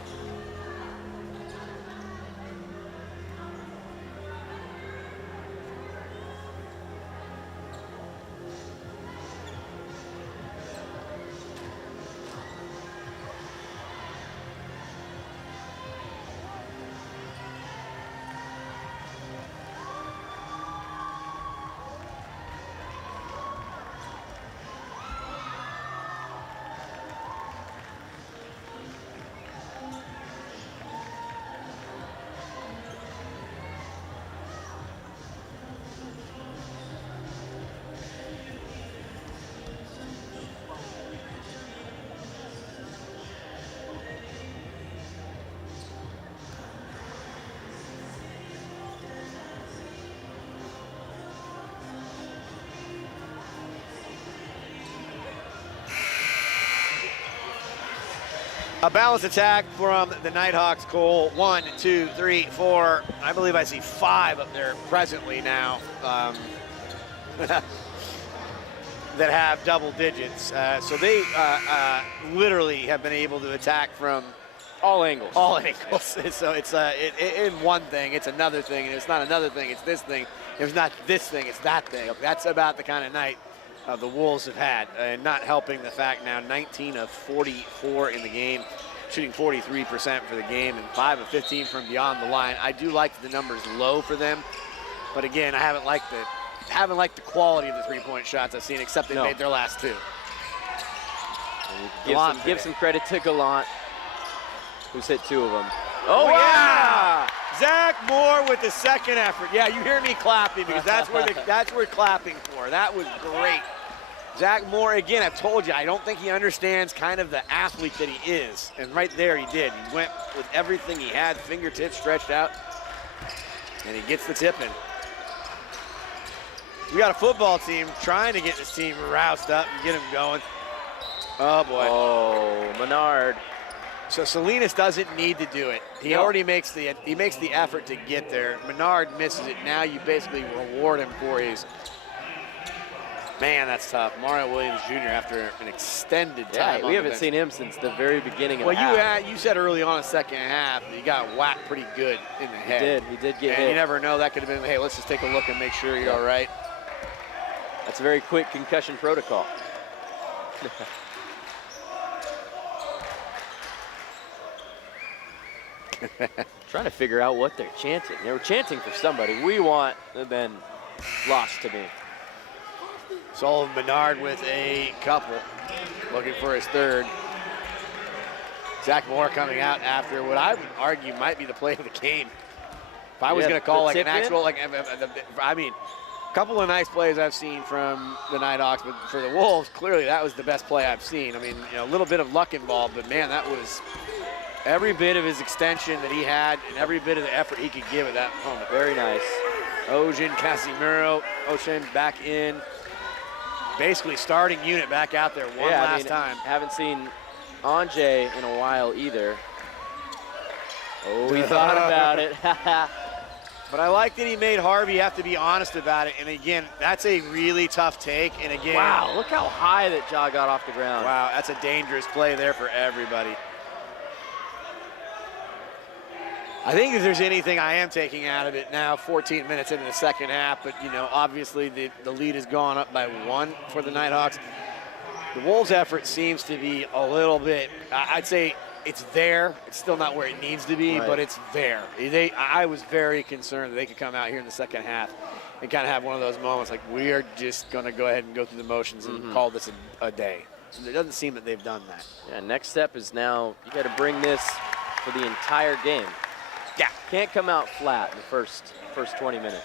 A balanced attack from the Nighthawks, Cole. 1, 2, 3, 4. I believe I see 5 up there presently now that have double digits. So they literally have been able to attack from all angles. All angles. So it's in one thing, it's another thing, and it's not another thing, it's this thing. If it's not this thing, it's that thing. That's about the kind of night the Wolves have had, and not helping the fact now 19 of 44 in the game, shooting 43% for the game, and 5 of 15 from beyond the line. I do like the numbers low for them, but again, I haven't liked the quality of the three-point shots I've seen, except they made their last 2. Give some credit to Gallant, who's hit 2 of them. Oh, yeah! Zach Moore with the second effort. Yeah, you hear me clapping because that's what we're clapping for. That was great. Zach Moore, again, I've told you, I don't think he understands kind of the athlete that he is. And right there he did. He went with everything he had, fingertips stretched out, and he gets the tip in. We got a football team trying to get this team roused up and get them going. Oh, boy. Oh, Menard. So Salinas doesn't need to do it. He already makes the effort to get there. Menard misses it. Now you basically reward him for his. Man, that's tough. Mario Williams Jr. after an extended time. Yeah, we haven't seen him since the very beginning of the half. half. You said early on in the second half he got whacked pretty good in the head. He did get hit. And you never know, that could have been, hey, let's just take a look and make sure you're all right. That's a very quick concussion protocol. Trying to figure out what they're chanting. They were chanting for somebody. We want, and then lost to me. Sullivan Menard with a couple, looking for his third. Zach Moore coming out after what I would argue might be the play of the game. If I was going to call like an actual, I mean, a couple of nice plays I've seen from the Nighthawks, but for the Wolves, clearly that was the best play I've seen. I mean, a little bit of luck involved, but man, that was every bit of his extension that he had and every bit of the effort he could give at that moment. Very nice. Ojin Casimiro, Ocean back in. Basically starting unit back out there last time. Haven't seen Anjay in a while either. Oh, he thought about it. But I like that he made Harvey have to be honest about it. And again, that's a really tough take. And again, wow, look how high that jaw got off the ground. Wow, that's a dangerous play there for everybody. I think if there's anything I am taking out of it now, 14 minutes into the second half, but obviously the lead has gone up by 1 for the Nighthawks. The Wolves' effort seems to be a little bit, I'd say it's there. It's still not where it needs to be, but it's there. I was very concerned that they could come out here in the second half and kind of have one of those moments like, we are just going to go ahead and go through the motions and call this a day. It doesn't seem that they've done that. Yeah, next step is now you got to bring this for the entire game. Yeah. Can't come out flat in the first 20 minutes.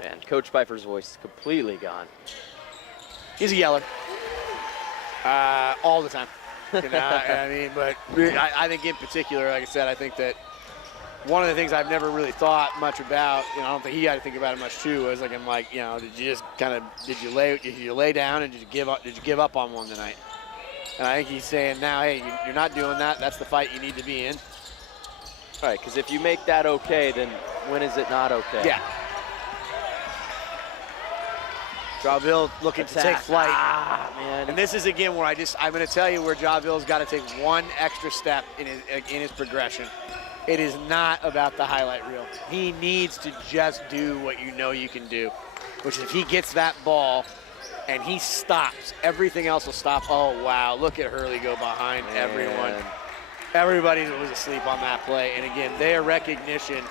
Man, Coach Pfeiffer's voice is completely gone. He's a yeller. All the time. I mean, but I think in particular, like I said, I think that one of the things I've never really thought much about, I don't think he had to think about it much too, was like, did you just did you lay down and did you give up on one tonight? And I think he's saying now, hey, you're not doing that. That's the fight you need to be in. All right, because if you make that okay, then when is it not okay? Yeah. Jawville looking to take flight. Man. And this is, again, where I'm going to tell you where Jawville's got to take one extra step in his progression. It is not about the highlight reel. He needs to just do what you can do, which is if he gets that ball, and he stops, everything else will stop. Oh, wow, look at Hurley go behind everyone. Everybody was asleep on that play. And again, their recognition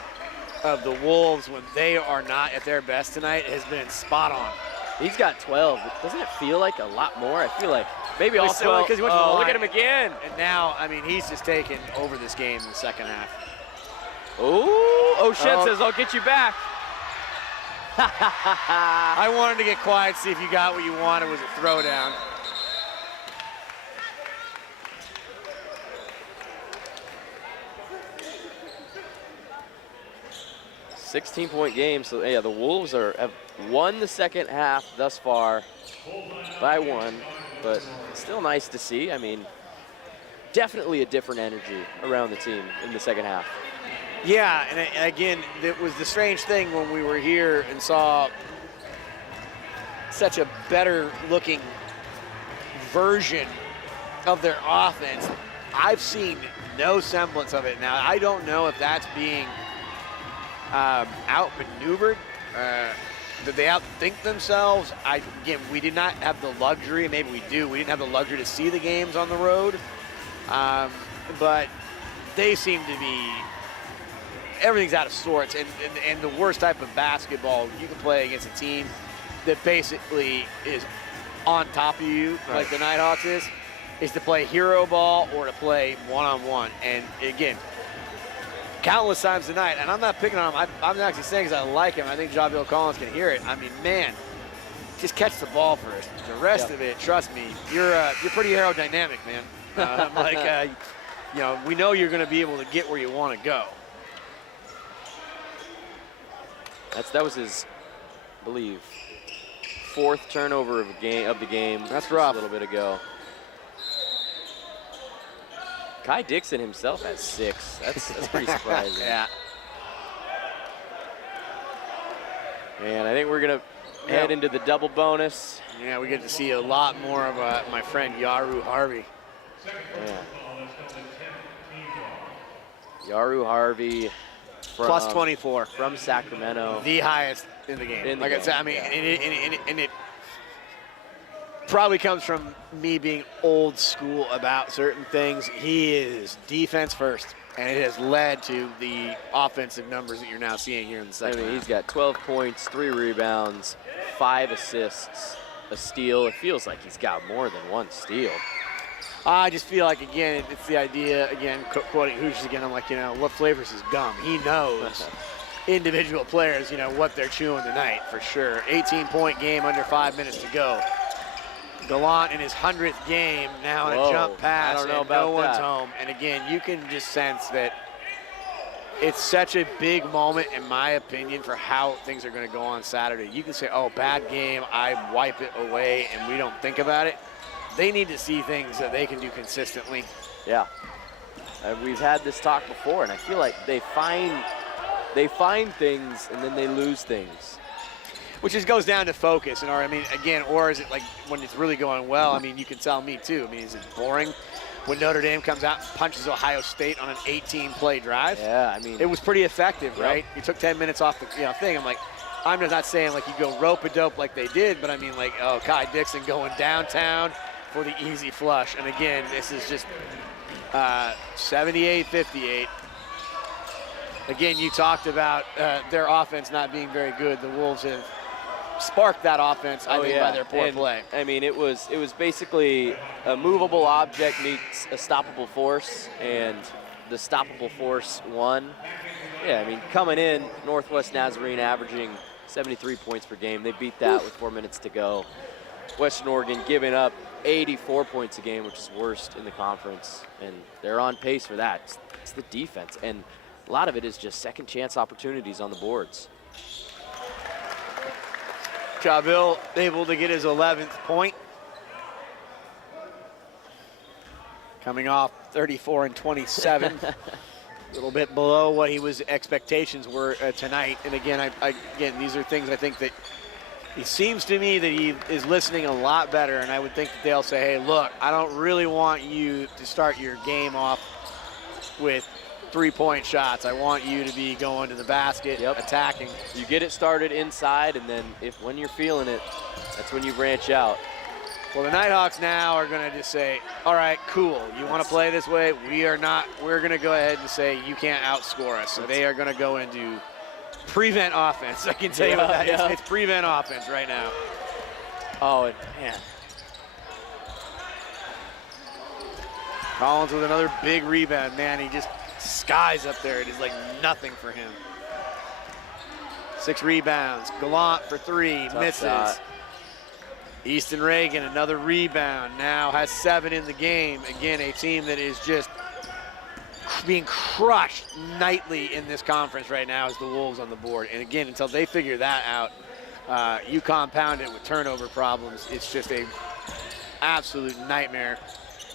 of the Wolves when they are not at their best tonight has been spot on. He's got 12, but doesn't it feel like a lot more? I feel like maybe all 12. Because he went to the line. Look at him again. And now, he's just taken over this game in the second half. Oh, O'Shed says, I'll get you back. I wanted to get quiet, see if you got what you wanted. Was a throwdown. 16-point game. So, yeah, the Wolves have won the second half thus far by 1, but still nice to see. I mean, definitely a different energy around the team in the second half. Yeah, and again, it was the strange thing when we were here and saw such a better-looking version of their offense. I've seen no semblance of it. Now, I don't know if that's being outmaneuvered. Did they outthink themselves? Again, we did not have the luxury, maybe we do, we didn't have the luxury to see the games on the road. But they seem to be, everything's out of sorts. And the worst type of basketball you can play against a team that basically is on top of you, right, like the Nighthawks is to play hero ball or to play one-on-one. And again, countless times tonight, and I'm not picking on him, I'm actually saying because I like him. I think Javill Collins can hear it. I mean, man, just catch the ball first. The rest of it, trust me, you're pretty aerodynamic, man. You know, we know you're going to be able to get where you want to go. That was his, I believe, 4th turnover of the game. That's rough. A little bit ago. Kai Dixon himself has 6. That's pretty surprising. Yeah. And I think we're gonna head into the double bonus. Yeah, we get to see a lot more of my friend Yaru Harvey. Yeah. Yaru Harvey. Plus 24. From Sacramento. The highest in the game. I said, I mean, and it probably comes from me being old school about certain things. He is defense first, and it has led to the offensive numbers that you're now seeing here in the second half. He's got 12 points, 3 rebounds, 5 assists, a steal. It feels like he's got more than 1 steal. I just feel like, again, it's the idea, again, quoting Hooch again, I'm like, you know, what flavors is gum? He knows individual players, you know, what they're chewing tonight, for sure. 18-point game, under 5 minutes to go. Gallant in his 100th game, now in a jump pass, I don't know and about no one's that. home. And again, you can just sense that it's such a big moment, in my opinion, for how things are going to go on Saturday. You can say, oh, bad game, I wipe it away, and we don't think about it. They need to see things that they can do consistently. Yeah. We've had this talk before, and I feel like they find things and then they lose things. Which just goes down to focus, and or is it like when it's really going well? I mean, you can tell me too. I mean, is it boring when Notre Dame comes out and punches Ohio State on an 18-play drive? Yeah, I mean, it was pretty effective, right? You took 10 minutes off the thing. I'm like, I'm just not saying like you go rope-a-dope like they did, but I mean like, oh, Kai Dixon going downtown for the easy flush. And again, this is just 78-58. Again, you talked about their offense not being very good. The Wolves have sparked that offense, I think, by their poor play. I mean, it was basically a movable object meets a stoppable force, and the stoppable force won. Yeah, I mean, coming in, Northwest Nazarene averaging 73 points per game. They beat that with 4 minutes to go. Western Oregon giving up 84 points a game, which is worst in the conference, and they're on pace for that. It's the defense, and a lot of it is just second chance opportunities on the boards. Javill able to get his 11th point. Coming off 34 and 27. A little bit below what expectations were tonight. And again, again, these are things I think that it seems to me that he is listening a lot better, and I would think that they'll say, hey, look, I don't really want you to start your game off with 3-point shots. I want you to be going to the basket, attacking. You get it started inside, and then when you're feeling it, that's when you branch out. Well, the Nighthawks now are going to just say, all right, cool. You want to play this way? We're going to go ahead and say you can't outscore us. So they are going to go into prevent offense. I can tell you what that is. It's prevent offense right now. Oh, man. Collins with another big rebound. Man, he just skies up there. It is like nothing for him. 6 rebounds. Gallant for 3, Tough misses. shot. Easton Reagan, another rebound, now has 7 in the game. Again, a team that is just being crushed nightly in this conference right now is the Wolves on the board. And again, until they figure that out, you compound it with turnover problems. It's just a absolute nightmare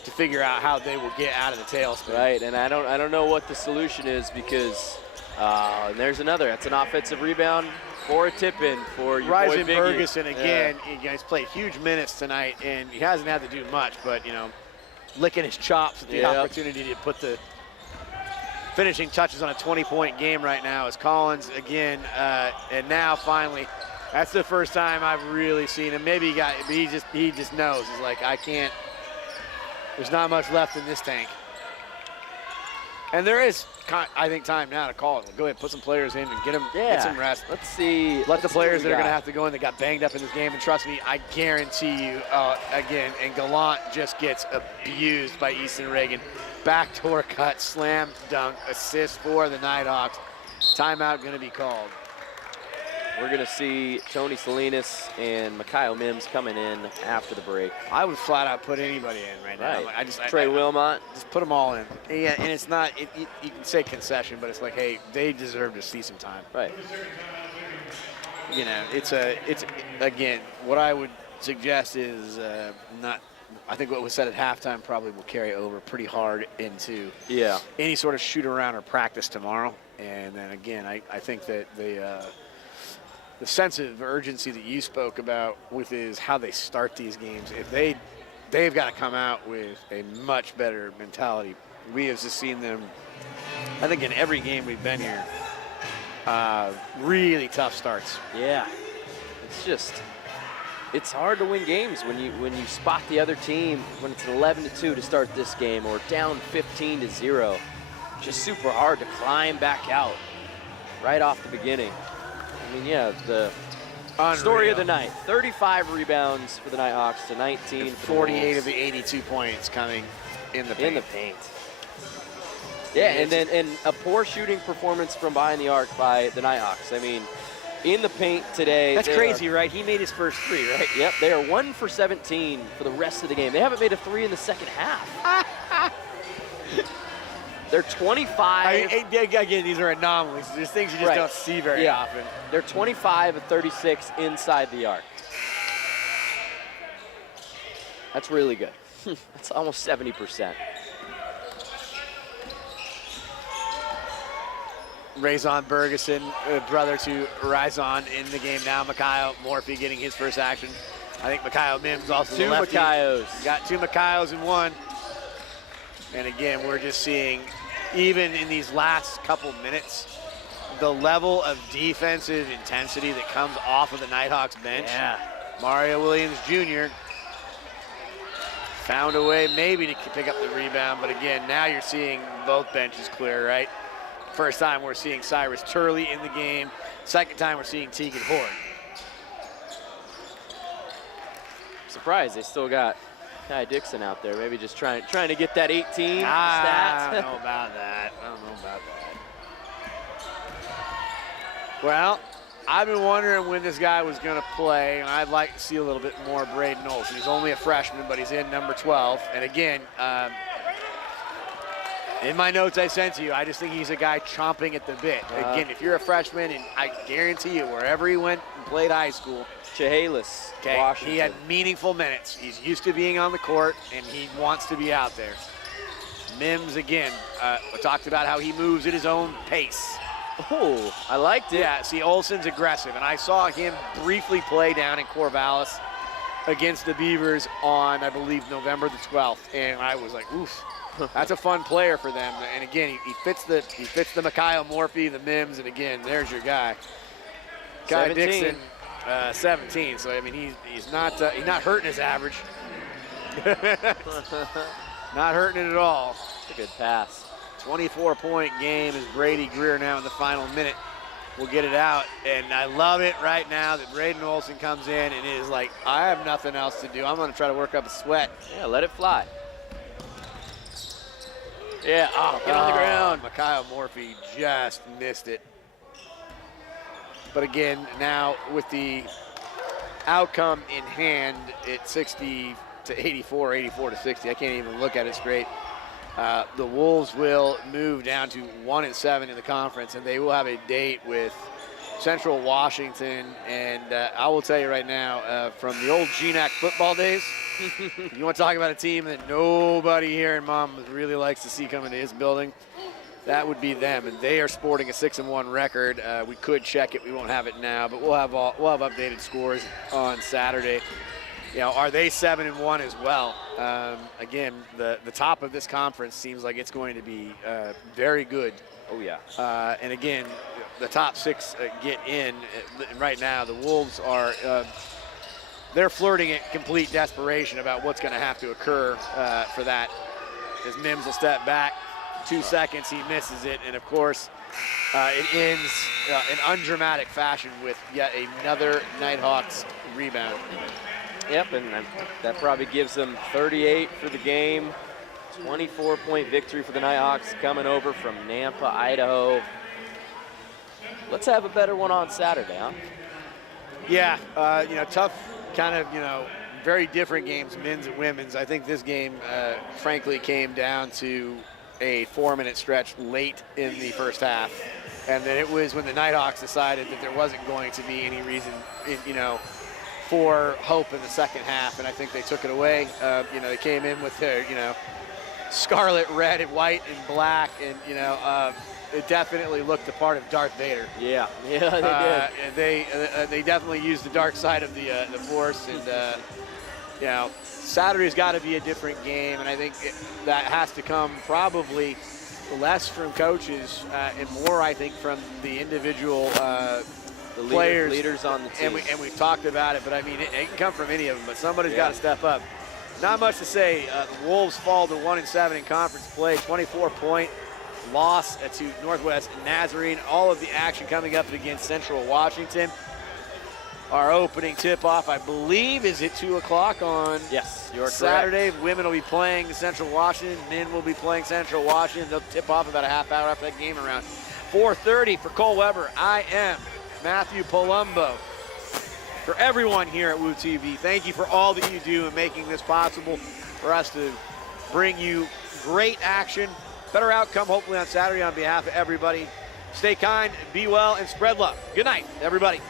to figure out how they will get out of the tailspin. Right, and I don't know what the solution is because and there's another. That's an offensive rebound for a tip-in for your boy Biggie. Ferguson again. He's played huge minutes tonight, and he hasn't had to do much, but licking his chops at the opportunity to put the finishing touches on a 20-point game right now is Collins again, and now finally, that's the first time I've really seen him. Maybe he just knows. He's like, I can't. There's not much left in this tank. And there is, I think, time now to call it. We'll go ahead and put some players in and get some rest. Let's see. Let the players that are going to have to go in that got banged up in this game. And trust me, I guarantee you, again, and Gallant just gets abused by Easton Reagan. Backdoor cut, slam, dunk, assist for the Nighthawks. Timeout going to be called. We're going to see Tony Salinas and Mikhail Mims coming in after the break. I would flat out put anybody in right now. Like, Trey Wilmot. Just put them all in. Yeah, and it's not, you can say concession, but it's like, hey, they deserve to see some time. Right. It's again, what I would suggest is I think what was said at halftime probably will carry over pretty hard into any sort of shoot around or practice tomorrow. And then again, I think that the sense of urgency that you spoke about with is how they start these games. If they've got to come out with a much better mentality. We have just seen them, I think in every game we've been here, really tough starts. Yeah, it's hard to win games when you spot the other team when it's an 11-2 to start this game or down 15-0. Just super hard to climb back out right off the beginning. I mean, the story of the night, 35 rebounds for the Nighthawks to 19. 48 of the 82 points coming in the paint. Yeah, and a poor shooting performance from behind the arc by the Nighthawks. I mean, in the paint today. That's crazy, right? He made his first three, right? Yep, they are 1 for 17 for the rest of the game. They haven't made a three in the second half. They're 25. Again, these are anomalies. There's things you just don't see very often. They're 25 of 36 inside the arc. That's really good. That's almost 70%. Razon Bergeson, brother to Razon in the game now. Mikhail Morphy getting his first action. I think Mikhail Mims also two Mikhailos. Got two Mikhailos in one. And again, we're just seeing, even in these last couple minutes, the level of defensive intensity that comes off of the Nighthawks bench. Yeah. Mario Williams Jr. found a way maybe to pick up the rebound, but again, now you're seeing both benches clear, right? First time we're seeing Cyrus Turley in the game. Second time we're seeing Tegan Horde. Surprised they still got Kai Dixon out there, maybe just trying to get that 18 stats. I don't know about that. Well, I've been wondering when this guy was going to play, and I'd like to see a little bit more of Braden Olsen. He's only a freshman, but he's in number 12. And again, in my notes I sent to you, I just think he's a guy chomping at the bit. Again, if you're a freshman, and I guarantee you, wherever he went and played high school, Chehalis, Washington. He had meaningful minutes. He's used to being on the court, and he wants to be out there. Mims, again, talked about how he moves at his own pace. Oh, I liked it. Yeah, see, Olsen's aggressive, and I saw him briefly play down in Corvallis against the Beavers on, I believe, November the 12th, and I was like, oof, that's a fun player for them. And again, he fits the Mikhail Morphy, the Mims, and again, there's your guy. Kai 17. Dixon, 17. So I mean, he's not hurting his average. Not hurting it at all. It's a good pass. 24-point game is Brady Greer now in the final minute. We'll get it out, and I love it right now that Braden Olsen comes in and is like, I have nothing else to do. I'm going to try to work up a sweat. Yeah, let it fly. Yeah, get on the ground. Mikhail Morphy just missed it. But again, now with the outcome in hand, it's 60 to 84, 84 to 60. I can't even look at it straight. The Wolves will move down to 1-7 in the conference, and they will have a date with Central Washington. And I will tell you right now, from the old GNAC football days, you want to talk about a team that nobody here in Monmouth really likes to see come into his building, that would be them. And they are sporting a 6-1 record. We could check it. We won't have it now, but we'll have updated scores on Saturday. You know, are they 7-1 as well? Again, the top of this conference seems like it's going to be very good. Oh, yeah. And again, the top 6 get in. Right now, the Wolves are they're flirting at complete desperation about what's going to have to occur for that. As Mims will step back, 2 seconds, he misses it, and of course, it ends in undramatic fashion with yet another Nighthawks rebound. Yep, and that probably gives them 38 for the game. 24-point victory for the Nighthawks coming over from Nampa, Idaho. Let's have a better one on Saturday, huh? Yeah, you know, tough kind of, you know, very different games, men's and women's. I think this game, frankly, came down to a 4-minute stretch late in the first half. And then it was when the Nighthawks decided that there wasn't going to be any reason, you know, for hope in the second half, and I think they took it away. You know, they came in with their, you know, scarlet, red, and white, and black, and, you know, it definitely looked the part of Darth Vader. Yeah, they did. And they definitely used the dark side of the Force, and, you know, Saturday's got to be a different game, and I think that has to come probably less from coaches and more, I think, from the individual the players, leaders on the team. And we've talked about it, but I mean, it can come from any of them, but somebody's Yeah. got to step up. Not much to say. The Wolves fall to 1-7 in conference play, 24-point loss to Northwest Nazarene. All of the action coming up against Central Washington. Our opening tip-off, I believe, is at 2 o'clock on Yes, you're Saturday. correct. Women will be playing Central Washington. Men will be playing Central Washington. They'll tip off about a half hour after that game around 4:30. For Cole Weber, I am Matthew Palumbo. For everyone here at Woo TV, thank you for all that you do in making this possible for us to bring you great action, better outcome hopefully on Saturday on behalf of everybody. Stay kind, be well, and spread love. Good night, everybody.